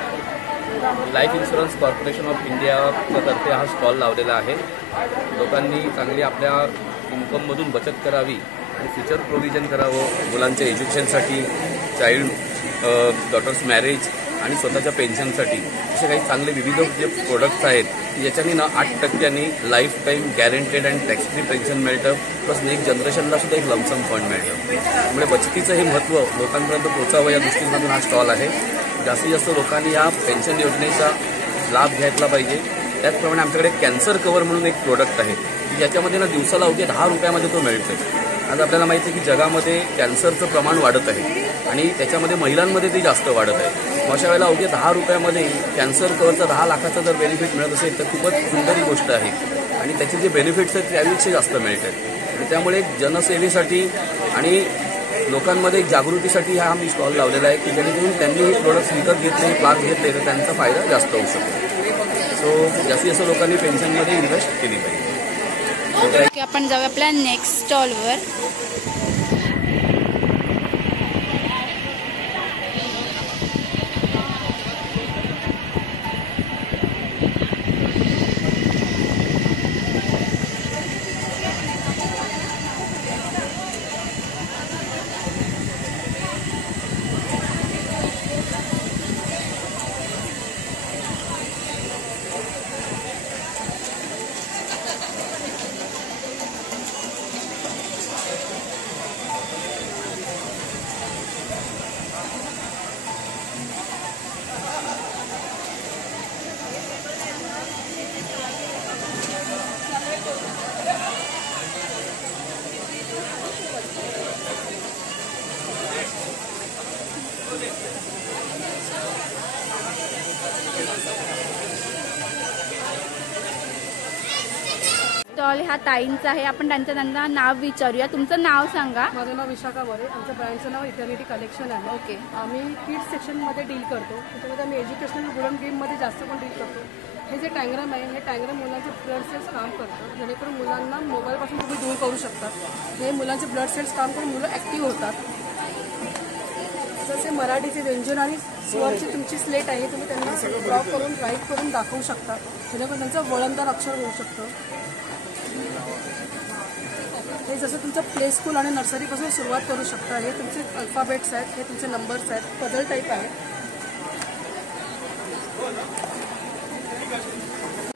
लाईफ इन्शुरन्स कॉर्पोरेशन ऑफ इंडियाच्या तर्फे हा स्टॉल लावलेला आहे. लोकांनी चांगली आपल्या इन्कममधून बचत करावी आणि फ्युचर प्रोव्हिजन करावं. मुलांच्या एज्युकेशनसाठी, चाइल्ड डॉटर्स मॅरेज आणि स्वतःच्या पेन्शनसाठी असे काही चांगले विविध जे प्रोडक्ट्स आहेत याच्यानी 8% life time guaranteed and tax free pension मिळतं. प्लस नेक्स्ट जनरेशनला सुद्धा एक लमसम फंड मिळतं. त्यामुळे बचतीचं हे महत्त्व लोकांपर्यंत पोहोचावं या दृष्टीने हा स्टॉल आहे. जास्तीत जास्त लोकांनी या पेन्शन योजनेचा लाभ घ्यायला पाहिजे. त्याचप्रमाणे आमच्याकडे कॅन्सर कव्हर म्हणून एक प्रोडक्ट आहे की याच्यामध्ये दिवसाला अवघे 10 रुपयामध्ये तो मिळतो. आज आपल्याला माहिती आहे की जगामध्ये कॅन्सरचं प्रमाण वाढत आहे आणि त्याच्यामध्ये महिलांमध्ये ते जास्त वाढत आहे. अशा वेळेला अवघे 10 रुपयामध्ये कॅन्सर कव्हरचा 10 लाखाचा जर बेनिफिट मिळत असेल तर खूपच सुंदर गोष्ट आहे. आणि त्याचे जे बेनिफिट्स आहेत त्यापेक्षा जास्त मिळतात. आणि त्यामुळे जनसेवेसाठी आणि लोकांमध्ये एक जागृतीसाठी हा आम्ही स्टॉल लावलेला आहे की जेणेकरून त्यांनी हे प्रोडक्ट्स विकत घेतले, प्लॅन घेतले तर त्यांचा फायदा जास्त होऊ शकतो. सो जास्तीत जास्त लोकांनी पेन्शनमध्ये इन्व्हेस्ट केली पाहिजे. आपण जाऊया आपल्या नेक्स्ट स्टॉलवर. स्टॉल ह्या ताईंचा आहे. आपण त्यांना नाव विचारूया. तुमचं नाव सांगा. माझं नाव विशाखा मोरे. आमचं ब्रँडचं नाव इटर्निटी कलेक्शन आहे. ओके. आम्ही किड्स सेक्शनमध्ये डील करतो. त्याच्यामध्ये आम्ही एज्युकेशनल गुड अँड गेममध्ये जास्त पण डील करतो. हे जे टँग्राम आहे हे टँग्राम मुलांचे ब्लड सेल्स काम करतं जेणेकरून मुलांना मोबाईलपासून तुम्ही दूर करू शकतात. हे मुलांचे ब्लड सेल्स काम करून मुलं ॲक्टिव्ह होतात. जसे मराठीचे व्यंजन आणि स्वरची तुमची स्लेट आहे, तुम्ही त्यांना ड्रॉ करून राईट करून दाखवू शकता, जेणेकरून त्यांचं वळणदार अक्षर होऊ शकतं. हे जसं तुमचं प्ले स्कूल आणि नर्सरीपासून सुरुवात करू शकता. हे तुमचे अल्फाबेट्स आहेत, हे तुमचे नंबर्स आहेत, पझल टाईप आहे.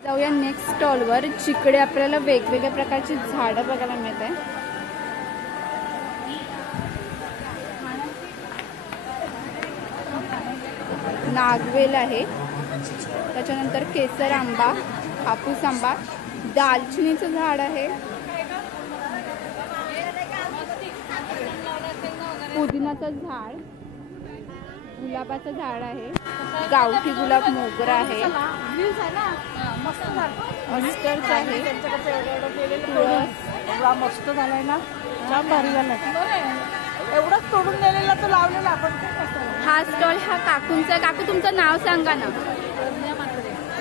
जाऊया नेक्स्ट स्टॉलवर, जिकडे आपल्याला वेगवेगळ्या प्रकारची झाडं बघायला मिळत आहे. नागवेल आहे, त्याच्यानंतर केसर आंबा, हापूस आंबा, दालचिनीचं झाड आहे, पुदिनाचं झाड, गुलाबाचं झाड आहे, गावठी गुलाब मोगरा आहे, अस्टर्स आहे, तुळस. मस्त झालाय ना, छान भारी झालाय. एवढंच तोडून दिलेला तो लावलेला आपण. हा स्टॉल हा काकूंचा. काकू तुमचं नाव सांगा ना.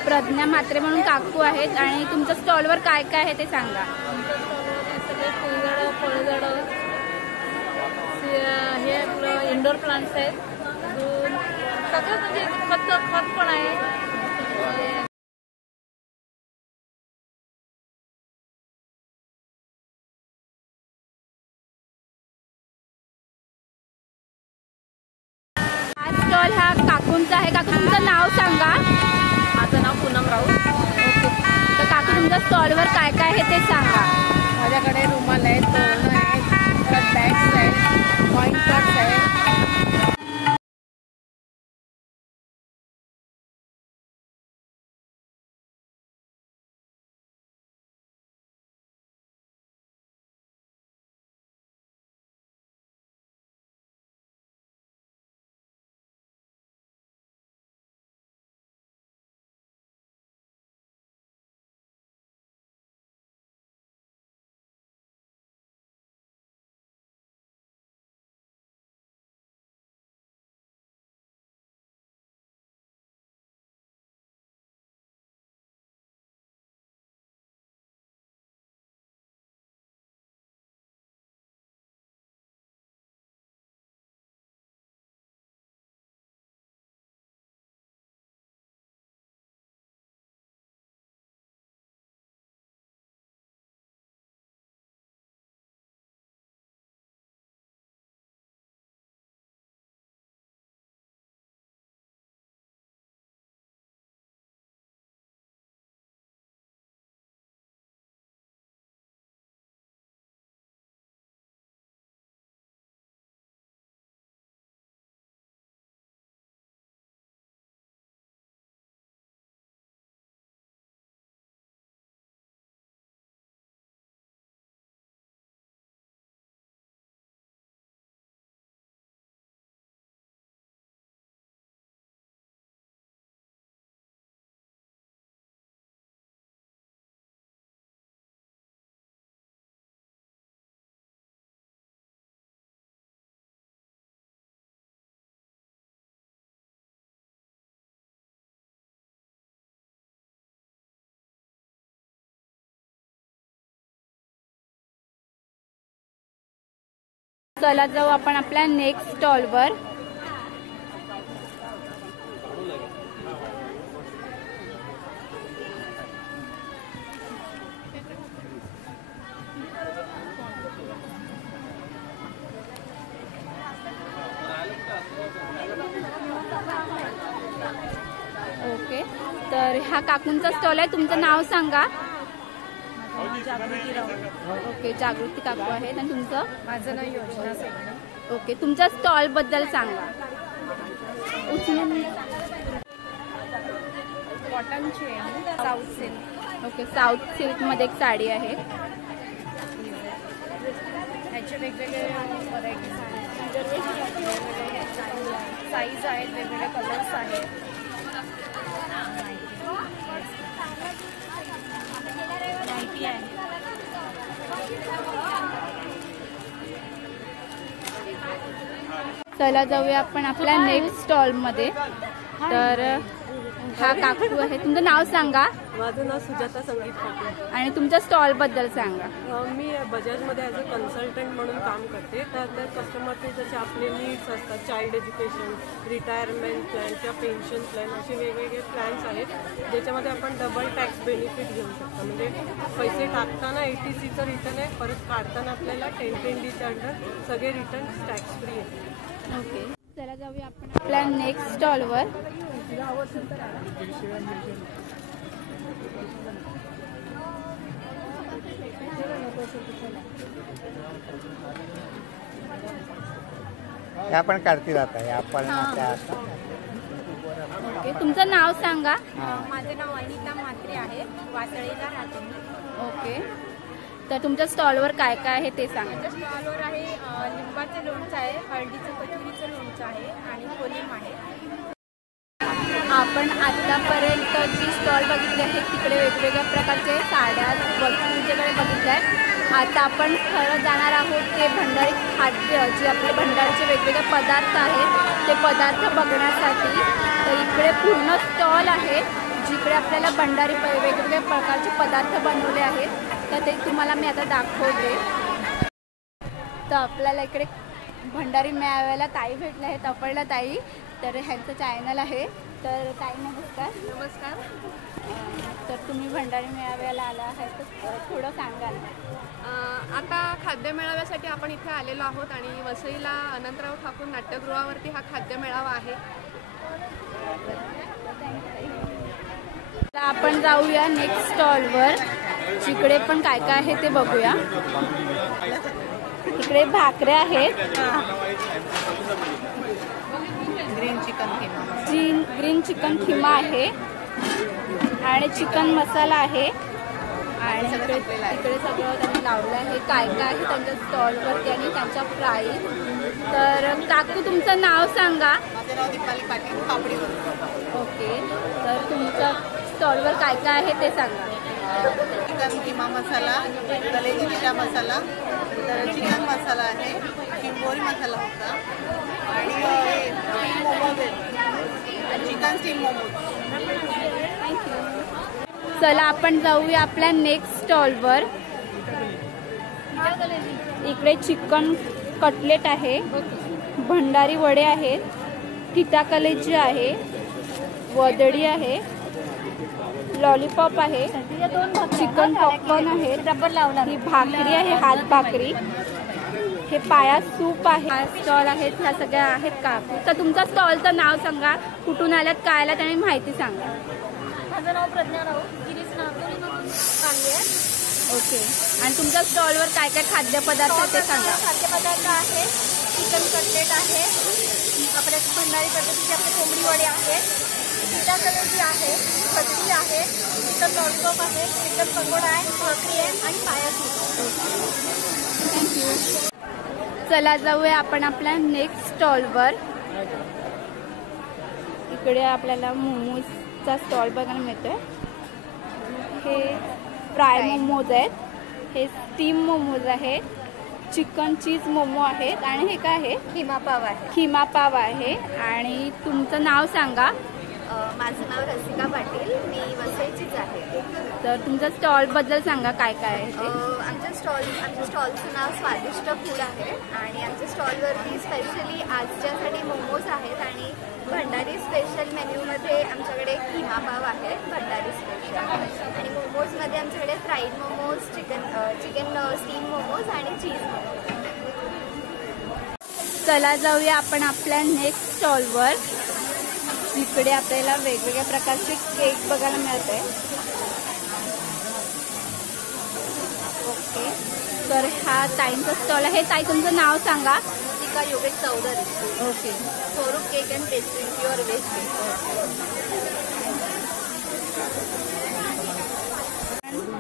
प्रज्ञा म्हात्रे म्हणून काकू आहेत. आणि तुमच्या स्टॉलवर काय काय आहे ते सांगा. फुलझाडं, फळझाडं, हे आपलं इंडोर प्लांट्स आहेत, सगळं म्हणजे खत पण आहे. हा स्टॉल हा काकूंचा आहे. काकू तुमचं नाव सांगा. माझं नाव पूनम राऊत. ओके. तर काकू तुमच्या स्टॉलवर काय काय आहे ते सांगा. माझ्याकडे रुमाल आहेत, तोरणं आहेत, परत बॅग्स आहेत, कॉईन कट्स आहेत. चला जाऊ आपण आपल्या नेक्स्ट स्टॉलवर. ओके. तर हा काकूंचा स्टॉल आहे. तुमचं नाव सांगा. ओके. जागृती काकू आहेत. आणि तुमचं? माझं नाव योजना. ओके. तुमच्या स्टॉल बद्दल सांगा. उचलून. कॉटनची आहे, south silk. Okay. South silk मध्ये एक साडी आहे. ह्याचे वेगवेगळे व्हरायटीज आहेत, साईज आहेत, वेगवेगळे कलर्स आहेत. माहिती आहे. चला जाऊया आपण आपल्या नेक्स्ट स्टॉल मध्ये. तर हा काकू आहे. तुमचं नाव सांगा. माझं नाव सुजाता संगीत पाटील. आणि तुमच्या स्टॉलबद्दल सांगा. मी बजाजमध्ये ॲज अ कन्सल्टंट म्हणून काम करते. तर कस्टमरचे जसे आपले नीड्स असतात, चाइल्ड एज्युकेशन, रिटायरमेंट प्लॅन किंवा पेन्शन प्लॅन, असे वेगवेगळे प्लॅन्स आहेत ज्याच्यामध्ये आपण डबल टॅक्स बेनिफिट घेऊ शकतो. म्हणजे पैसे टाकताना ATCचं रिटर्न आहे, परत काढताना आपल्याला 1010Dच्या अंडर सगळे रिटर्न टॅक्स फ्री आहे. ओके, चला जाऊया आपण आपल्या नेक्स्ट स्टॉलवर. ह्या पण काढतील आता, ह्या पण ओके, तुमचं नाव सांगा. माझं नाव अनिता म्हात्रे आहे, वासळीला राहते मी. ओके, तर तुमच्या स्टॉलवर काय काय आहे ते सांगा. माझ्या स्टॉलवर आहे लिंबाचं लोणचं आहे, हळदीचं कचुरीचं लोणचं आहे आणि कोलिम आहे. आपण आतापर्यंत जी स्टॉल बघितले आहेत तिकडे वेगवेगळ्या प्रकारचे साड्या वस्तूंच्याकडे बघितल्या आहेत. आता आपण खरं जाणार आहोत ते भंडारी खाद्य, जे आपले भंडारीचे वेगवेगळे पदार्थ आहेत ते पदार्थ बघण्यासाठी. तर इकडे पूर्ण स्टॉल आहे जिकडे आपल्याला भंडारी वेगवेगळ्या प्रकारचे पदार्थ बनवले आहेत. तर ते तुम्हाला मी आता दाखवते. तर आपल्याला इकडे भंडारी मेळाव्याला ताई भेटले आहेत, अपर्णा ताई. तर ह्यांचं चॅनल आहे. तर ताई नमस्कार. नमस्कार. तर तुम्ही भंडारी मेळाव्याला आला आहात तर थोडं सांगा ना. आता खाद्य मेळाव्यासाठी आपण इथे आलेलो आहोत आणि वसईला अनंतराव ठाकूर नाट्यगृहावरती हा खाद्य मेळावा आहे. आपण जाऊया नेक्स्ट स्टॉलवर, जिकडे पण काय काय आहे ते बघूया. इकडे भाकऱ्या आहेत, ग्रीन चिकन खिमा आहे आणि चिकन मसाला आहे. आणि इकडे सगळं त्यांनी लावलं आहे. काय काय आहे त्यांच्या स्टॉलवरती आणि त्यांच्या प्राईस. तर काकू तुमचं नाव सांगा. माझं नाव दीपाली पाटील, पापडीवर. ओके, तर तुमच्या स्टॉलवर काय काय आहे ते सांगा. चिकन किमा मसाला, कलेजी विटा मसाला, तर चिकन मसाला आहे, चिंबोरी मसाला होता आणि स्टीम मोमोज आहेत, चिकन स्टीम मोमोज. चला आपण जाऊया आपल्या नेक्स्ट स्टॉलवर. इकडे चिकन कटलेट आहे, भंडारी वडे आहेत, तिता कलेजी आहे, वदडी आहे, लॉलीपॉप आहे, चिकन पॉपकॉर्न आहे, ही भाकरी आहे, हात भाकरी, हे पाया सूप आहे. हा स्टॉल आहेत, ह्या सगळ्या आहेत का. तर तुमचा स्टॉलचं नाव सांगा, कुठून आल्यात, काय आल्यात आणि माहिती सांगा. माझं नाव प्रज्ञा राऊत, गिरीश नागपुरीमधून आली आहे. ओके, आणि तुमच्या स्टॉलवर काय काय खाद्यपदार्थ ते सांगा. खाद्यपदार्थ आहे, चिकन कटलेट आहे, आपल्या भंडारी पद्धतीचे आपले कोंबडी वडे आहेत, पिठा कलेजी आहे, कचरी आहे, चिकन लॉलीपॉप आहे, चिकन पकोडा आहे, भाकरी आहे आणि पाया सूप. थँक्यू. चला जाऊया आपण आपल्या नेक्स्ट स्टॉलवर. इकडे आपल्याला मोमोजचा स्टॉल बघायला मिळतोय. हे फ्राय मोमोज आहेत, हे स्टीम मोमोज आहेत, चिकन चीज मोमो आहेत आणि हे काय आहे, खिमा पाव आहे. खिमा पाव आहे. आणि तुमचं नाव सांगा. माझं नाव रसिका पाटील, मी वसईचीच आहे. तर तुमच्या स्टॉलबद्दल सांगा काय काय आहे ते. आमच्या स्टॉलचं नाव स्वादिष्ट फूड आहे आणि आमच्या स्टॉलवरती स्पेशली आजच्यासाठी मोमोज आहेत आणि भंडारी स्पेशल मेन्यूमध्ये आमच्याकडे खिमा पाव आहे, भंडारी स्पेशल, आणि मोमोजमध्ये आमच्याकडे fried momos, chicken steam momos आणि चीज मोमोज. चला जाऊया आपण आपल्या नेक्स्ट स्टॉलवर. इकडे आपल्याला वेगवेगळ्या प्रकारचे केक बघायला मिळते. ओके, तर हा ताईंचा स्टॉल आहे. ताई तुमचं नाव सांगा. टिका Yogesh Chaudhary. Okay, Swaroop cake and pastry, pure veg cake.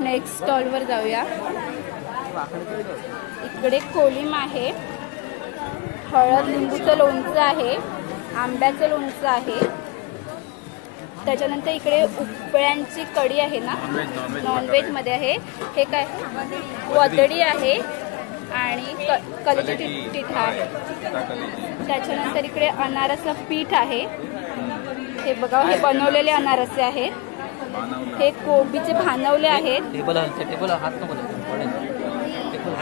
Next स्टॉलवर जाऊया. इकडे कोलिम आहे, हळद लिंबूचं लोणचं आहे, आंब्याचं लोणचं आहे, त्याच्यानंतर इकडे उपळ्यांची कढी आहे ना, नॉनव्हेजमध्ये आहे. हे काय, वदडी आहे आणि कलेजी पिठा आहे. त्याच्यानंतर इकडे अनारसचं पीठ आहे. हे बघा, हे बनवलेले अनारसे आहेत. हे कोबीचे भानवले आहेत टेबल हात नको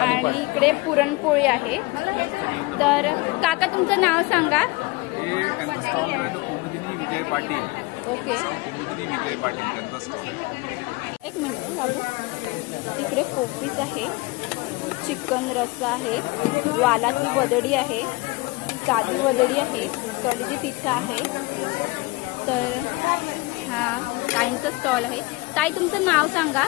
आणि इकडे पुरणपोळी आहे. तर काका तुमचं नाव सांगा. विजय पाटील. ओके विजय पाटील त्यांचा स्टॉल. एक मिनिट बाबू. इकडे कोबीज आहे, चिकन रस्सा आहे, वालाची वदडी आहे, साधी वदडी आहे, कढीची तिखा आहे. तर हा ताईंचा स्टॉल आहे. ताई तुमचं नाव सांगा.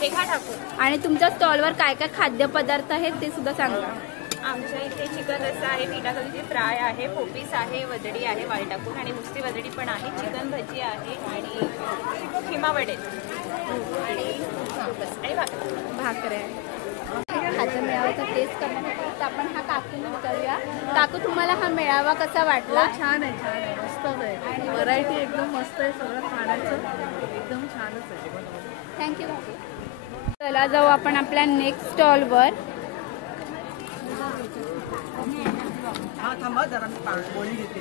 रेखा ठाकूर. आणि तुमच्या स्टॉलवर काय काय खाद्यपदार्थ आहेत ते सुद्धा सांगा. आमच्या इथे चिकन रस्सा आहे, पिठाकलीची फ्राय आहे, पोपीस आहे, वजडी आहे वाल टाकून आणि नुसती वजडी पण आहे, चिकन भजी आहे आणि खिमा वडे आणि भाकऱ्या. खाद्य मेळाव्याचा टेस्ट करण्यासाठी आपण हा काकूंना विचारूया. काकू तुम्हाला हा मेळावा कसा वाटला? छान आहे, छान आहे, मस्त आहे. आणि व्हरायटी एकदम मस्त आहे, सगळं खाण्याचं एकदम छानच आहे. थँक्यू काकू. चला जाऊ आपण आपल्या नेक्स्ट स्टॉलवर. हा थांबा जरा मी पोळी घेते.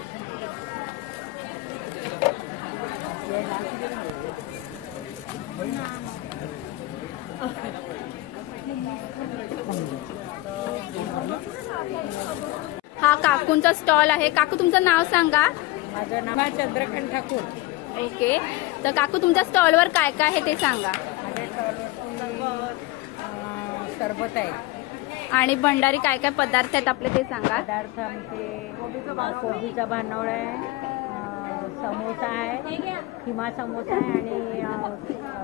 हा काकूंचा स्टॉल आहे. काकू तुमचं नाव सांगा. माझं नाव चंद्रकांत ठाकूर. ओके. तर काकू तुमच्या स्टॉलवर काय काय आहे ते सांगा. सरबत आहे आणि भंडारी काय काय पदार्थ आहेत आपले ते सांगा. पदार्थ आमचे कोबीचा भानवळा आहे, समोसा आहे, खिमा समोसा आहे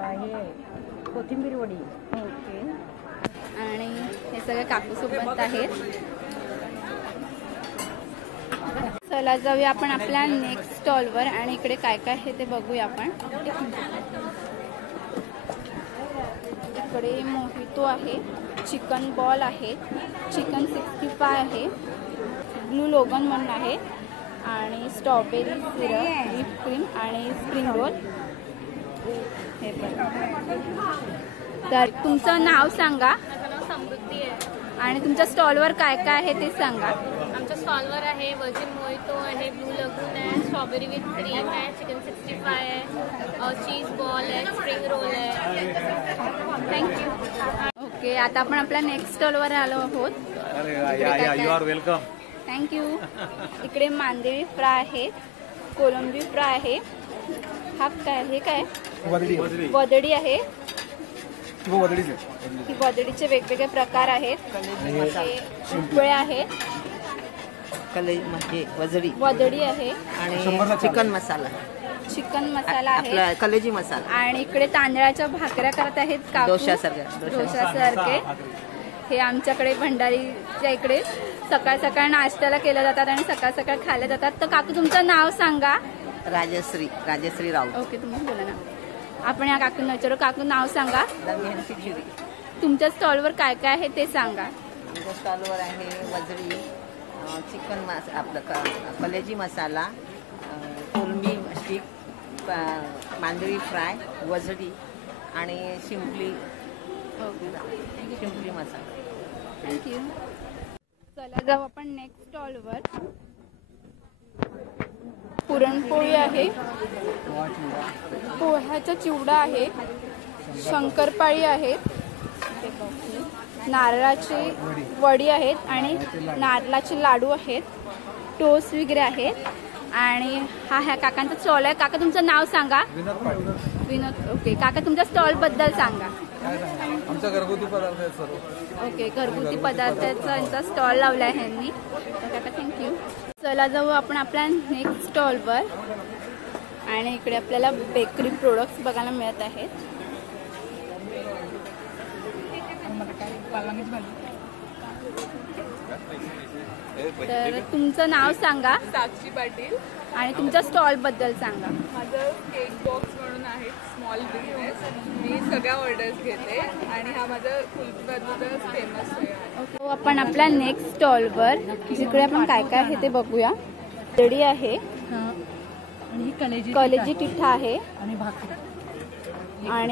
आणि हे कोथिंबीर वडी. ओके. आणि हे सगळे काकूसोबत आहेत. चला जाऊया आपण आपल्या नेक्स्ट स्टॉलवर आणि इकडे काय काय आहे ते बघूया आपण. इकडे मोहितो आहे, चिकन बॉल आहे, चिकन 65 आहे, ब्लू लोगन म्हणून आहे आणि स्ट्रॉबेरी सिरप, व्हिप क्रीम आणि स्प्रिंग रोल. हे पण. तर तुमचं नाव सांगा. माझं नाव समृद्धी आहे. आणि तुमच्या स्टॉलवर काय काय आहे ते सांगा. आमच्या स्टॉलवर आहे वर्जिन मोहितो आहे, ब्लू लगून आहे, स्ट्रॉबेरी विथ क्रीम आहे, चिकन 65 आहे, चीज बॉल आहे, स्प्रिंग रोल आहे. थँक्यू. ओके. आता आपण आपल्या नेक्स्ट स्टॉलवर आलो आहोत. You are welcome. थँक्यू. इकडे मांदेळी फ्राय आहे, कोलंबी फ्राय आहे. हा काय, हे काय वदडी आहे. ही वदडीचे वेगवेगळे प्रकार आहेत. शिंपळे आहेत, वदडी आहे आणि चिकन मसाला, चिकन मसाला आहे, कलेजी मसाला. आणि इकडे तांदळाच्या भाकऱ्या करत आहेत काकू, डोशासारखे. हे आमच्याकडे भंडारीच्या इकडे सकाळ सकाळ नाश्त्याला केल्या जातात आणि सकाळ सकाळ खायला जातात. तर काकू तुमचं नाव सांगा. राजश्री राऊत. ओके, तुम्ही बोला ना. आपण या काकूंना विचारू. काकू नाव सांगा. तुमच्या स्टॉलवर काय काय आहे ते सांगा. आमच्या स्टॉलवर आहे वजडी, चिकन आपलं कलेजी मसाला, कोलंबी स्टिक, मांदेळी फ्राय, वजडी आणि शिंपली मसाला. थँक्यू. चला जाऊ आपण नेक्स्ट स्टॉलवर. पुरणपोळी आहे, पोह्याचा चिवडा आहे, शंकरपाळी आहेत, नारळाची वडी आहेत आणि नारळाचे लाडू आहेत, टोस्ट वगैरे आहेत. आणि हा ह्या काकांचा स्टॉल आहे. काका तुमचं नाव सांगा. विनोद. ओके. काका तुमच्या स्टॉल बद्दल सांगा. आमचा घरगुती पदार्थ आहे सर्व. ओके. घरगुती पदार्थाचा यांचा स्टॉल लावला आहे ह्यांनी. तर काका थँक्यू. चला जाऊ आपण आपल्या नेक्स्ट स्टॉलवर. आणि इकडे आपल्याला बेकरी प्रोडक्ट्स बघायला मिळत आहेत. तर तुमचं नाव सांगा. साक्षी पाटील. आणि तुमच्या स्टॉल बद्दल सांगा. माझं केक बॉक्स म्हणून आहे, स्मॉल बिझनेस. मी सगळ्या ऑर्डर्स घेते आणि हा माझा फुलबाजूचा फेमस आहे. आपण आपल्या नेक्स्ट स्टॉलवर जिकडे आपण काय काय आहे ते बघूया. वडी आहे आणि कलेजी पिठा आहे आणि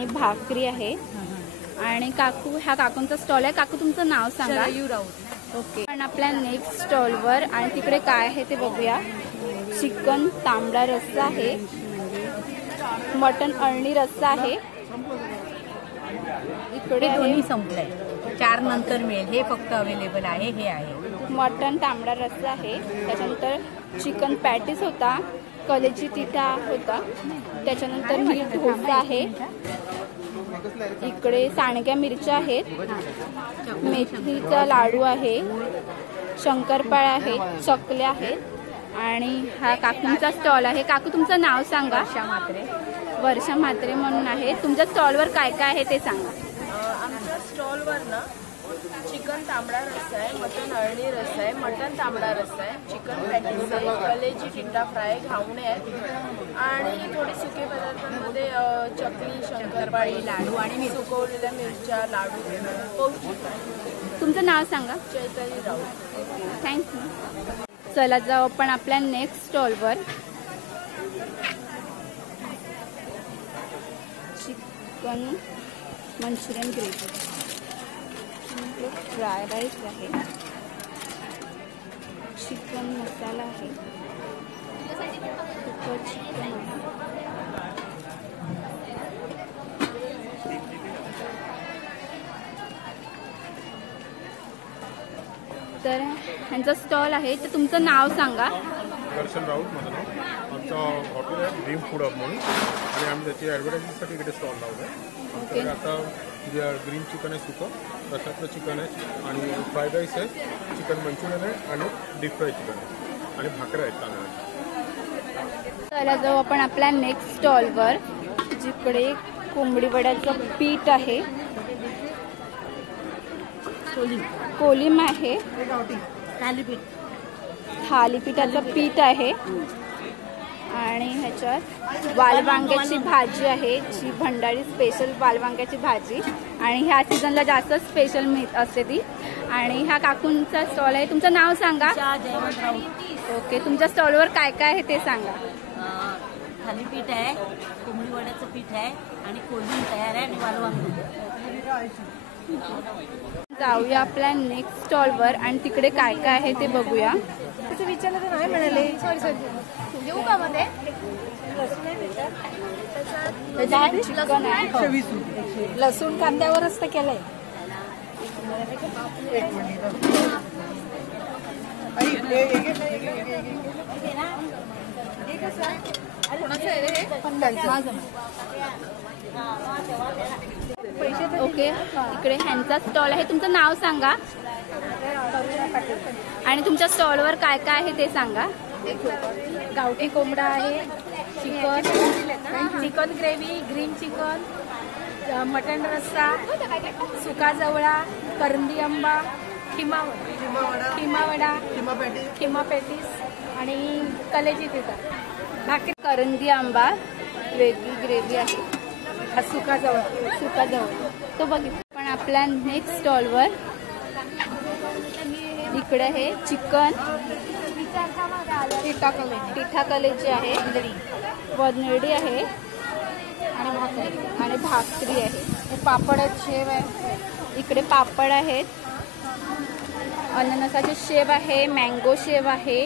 भाकरी आहे. आणि काकू, ह्या काकूंचा स्टॉल आहे. काकू तुमचं नाव सांगा. ओके. पण आपल्या नेक्स्ट स्टॉलवर आणि तिकडे काय आहे ते बघूया. चिकन तांबडा रस्सा आहे, मटण अळणी रस्सा आहे. इकडे दोन्ही संपलंय, 4 नंतर मिळेल. हे फक्त अवेलेबल आहे. हे आहे मटण तांबडा रस्सा आहे. त्याच्यानंतर चिकन पॅटीस होता, कलेजी तिठा होता, त्याच्यानंतर मीठ डोसा आहे. इकडे सांडग्या मिरच्या आहेत, मेथीचा लाडू आहे, शंकरपाळ्या आहेत, चकल्या आहेत आणि हा काकूंचा स्टॉल आहे. काकू तुमचं नाव सांगा. वर्षा म्हात्रे म्हणून आहे. तुमच्या स्टॉलवर काय काय आहे ते सांगा. आमच्या स्टॉलवर ना चिकन तांबडा रस्सा आहे, मटन अळणी रस्सा आहे, मटन तांबडा रस्सा आहे, चिकन पॅटीस आहे, कलेजी टिट्टा फ्राय, घावणे आहेत आणि थोडे सुके पदार्थांमध्ये चकली, शंकरपाळी, लाडू आणि सुकवलेल्या मिरच्या, लाडू, पौष्टिक आहे. तुमचं नाव सांगा. चैताली राऊत. थँक्यू. चला जाऊ आपण आपल्या नेक्स्ट स्टॉलवर. Chicken manchurian gravy, fry rice आहे, चिकन मसाला आहे, चिकन तर ह्यांचा स्टॉल आहे. तर तुमचं नाव सांगा. दर्शन राऊत माझं नाव. आमचं हॉटेल आहे ड्रीम फूड हब म्हणून आणि आम्ही त्याची ॲडव्हर्टायझिंगसाठी इकडे स्टॉल लावलं आहे. आमच्याकडे आता ग्रीन चिकन आहे, सुकं रसातलं चिकन आहे आणि फ्राईड राईस आहे, चिकन मंचुरियन आहे आणि डीप फ्राय चिकन आहे आणि भाकऱ्या आहेत तांदळाच्या. चला जाऊ आपण आपल्या नेक्स्ट स्टॉलवर, जिकडे कोंबडी वड्याचं पीठ आहे, कोलिम आहे, थालीपीठाचं पीठ आहे आणि ह्याच्यात वालवांग्याची भाजी आहे, जी भंडारी स्पेशल वालवांग्याची भाजी आणि ह्या सीझनला जास्त स्पेशल मिळत असते ती. आणि ह्या काकूंचा स्टॉल आहे. तुमचं नाव सांगा. ओके. तुमच्या स्टॉलवर काय काय आहे ते सांगा. थालीपीठ आहे, कोंबडी वड्याचं पीठ आहे आणि कोलिम तयार आहे आणि वालवांगी. जाऊया आपल्या नेक्स्ट स्टॉलवर आणि तिकडे काय काय आहे ते बघूया. त्याचं विचारलं तर नाही म्हणाले. सॉरी देऊ का मध्ये चिकन आहे, लसूण कांद्यावरच तर केलंय. ओके. इकडे ह्यांचा स्टॉल आहे. तुमचं नाव सांगा आणि तुमच्या स्टॉलवर काय काय आहे ते सांगा. गावठी कोंबडा आहे, चिकन ग्रेव्ही, ग्रीन चिकन, मटण रस्सा, सुका जवळा, करंदी आंबा, खिमा वडा, खिमा पॅटीस आणि कलेजी तिथं भाकरी. करंदी आंबा, वेगळी ग्रेव्ही आहे, सुका जवळ तो बघितलं. पण आपल्या नेक्स्ट स्टॉलवर इकडे आहे चिकन टिठा कलेजी आहे, वनडी आहे आणि भाकरी आहे. पापड आहेत, शेव आहे. इकडे पापड आहेत, अननसाचे शेव आहे, मँगो शेव आहे,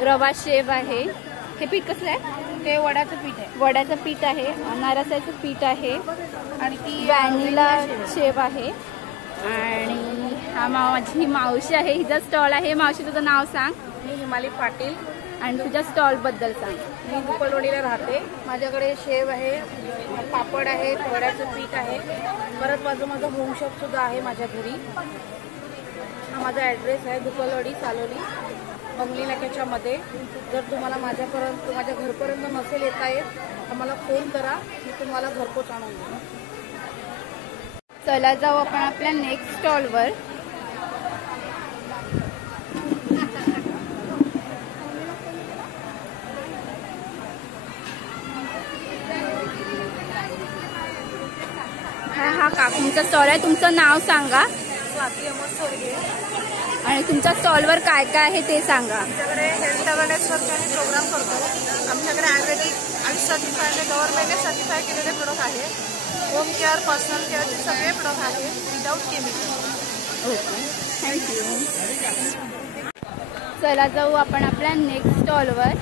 रवा शेव आहे. हे पीठ कसलं आहे? ते वड्याचं पीठ आहे. वड्याचं पीठ आहे, अनारसाचं पीठ आहे आणि ती व्हॅनिला शेव आहे. आणि हा माझी मावशी आहे, हिचा स्टॉल आहे. मावशी तुझं नाव सांग. मी हिमाली पाटील. आणि तुझ्या स्टॉल बद्दल सांग. मी दुपलवडीला राहते. माझ्याकडे शेव आहे, पापड आहे, वड्याचं पीठ आहे. परत माझं होम शॉप सुद्धा आहे माझ्या घरी. हा माझा ॲड्रेस आहे दुपलवडी, सालोली, बंगली नाक्याच्या मध्ये. जर तुम्हाला माझ्या घरपर्यंत नसेल येता येत तर मला फोन करा, मी तुम्हाला घरपोच आणून देईन. चला जाऊ आपण आपल्या नेक्स्ट स्टॉलवर. हा काकूंचा स्टॉल आहे. तुमचं नाव सांगा. स्वाती अमोल सोरगे. आणि तुमच्या स्टॉलवर काय काय आहे ते सांगा. आमच्याकडे हेल्थ अवेअरनेसवरती आम्ही प्रोग्राम करतो. आमच्याकडे आयुर्वेदिक आणि सर्टिफाईड गव्हर्नमेंटने सर्टिफाय केलेले प्रोडक्ट आहे. होम केअर, पर्सनल केअरचे सगळे प्रोडक्ट आहे विदाऊट केमिकल. Okay, thank you. चला जाऊ आपण आपल्या नेक्स्ट स्टॉलवर.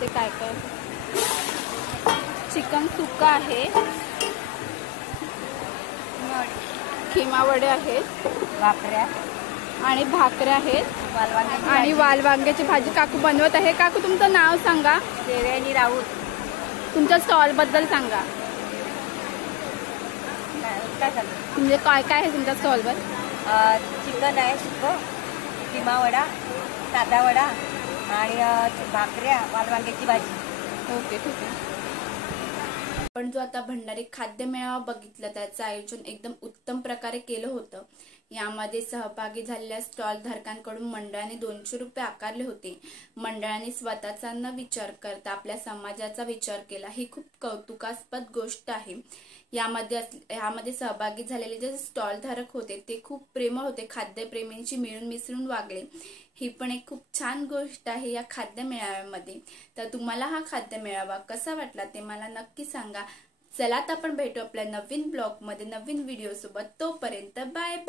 ते काय काय चिकन सुक्का आहे, खिमा वडे आहेत, भाकऱ्या आणि भाकऱ्या आहेत, आणि वालवांग्याची भाजी काकू बनवत आहे. काकू तुमचं नाव सांगा. देवयानी राऊत. तुमच्या स्टॉल बद्दल सांगा. म्हणजे काय काय आहे तुमच्या स्टॉलवर? चिकन आहे सुकं, किमा वडा, साधा वडा आणि भाकऱ्या, वालवांग्याची भाजी. ओके, ठीक आहे. पण जो आता भंडारी खाद्य मेळावा बघितला, त्याचं आयोजन एकदम उत्तम प्रकारे केलं होतं. यामध्ये सहभागी झालेल्या स्टॉल धारकांकडून मंडळाने 200 रुपये आकारले होते. मंडळाने स्वतःचा न विचार करता आपल्या समाजाचा विचार केला. ही खूप कौतुकास्पद गोष्ट आहे. यामध्ये सहभागी झालेले जे स्टॉल धारक होते ते खूप प्रेमळ होते, खाद्यप्रेमींची मिळून मिसळून वागले. ही पण एक खूप छान गोष्ट आहे या खाद्य मेळाव्यामध्ये. तर तुम्हाला हा खाद्य मेळावा कसा वाटला ते मला नक्की सांगा. चला, आता आपण भेटू आपल्या नवीन ब्लॉग मध्ये नवीन व्हिडिओ सोबत. तोपर्यंत बाय बाय.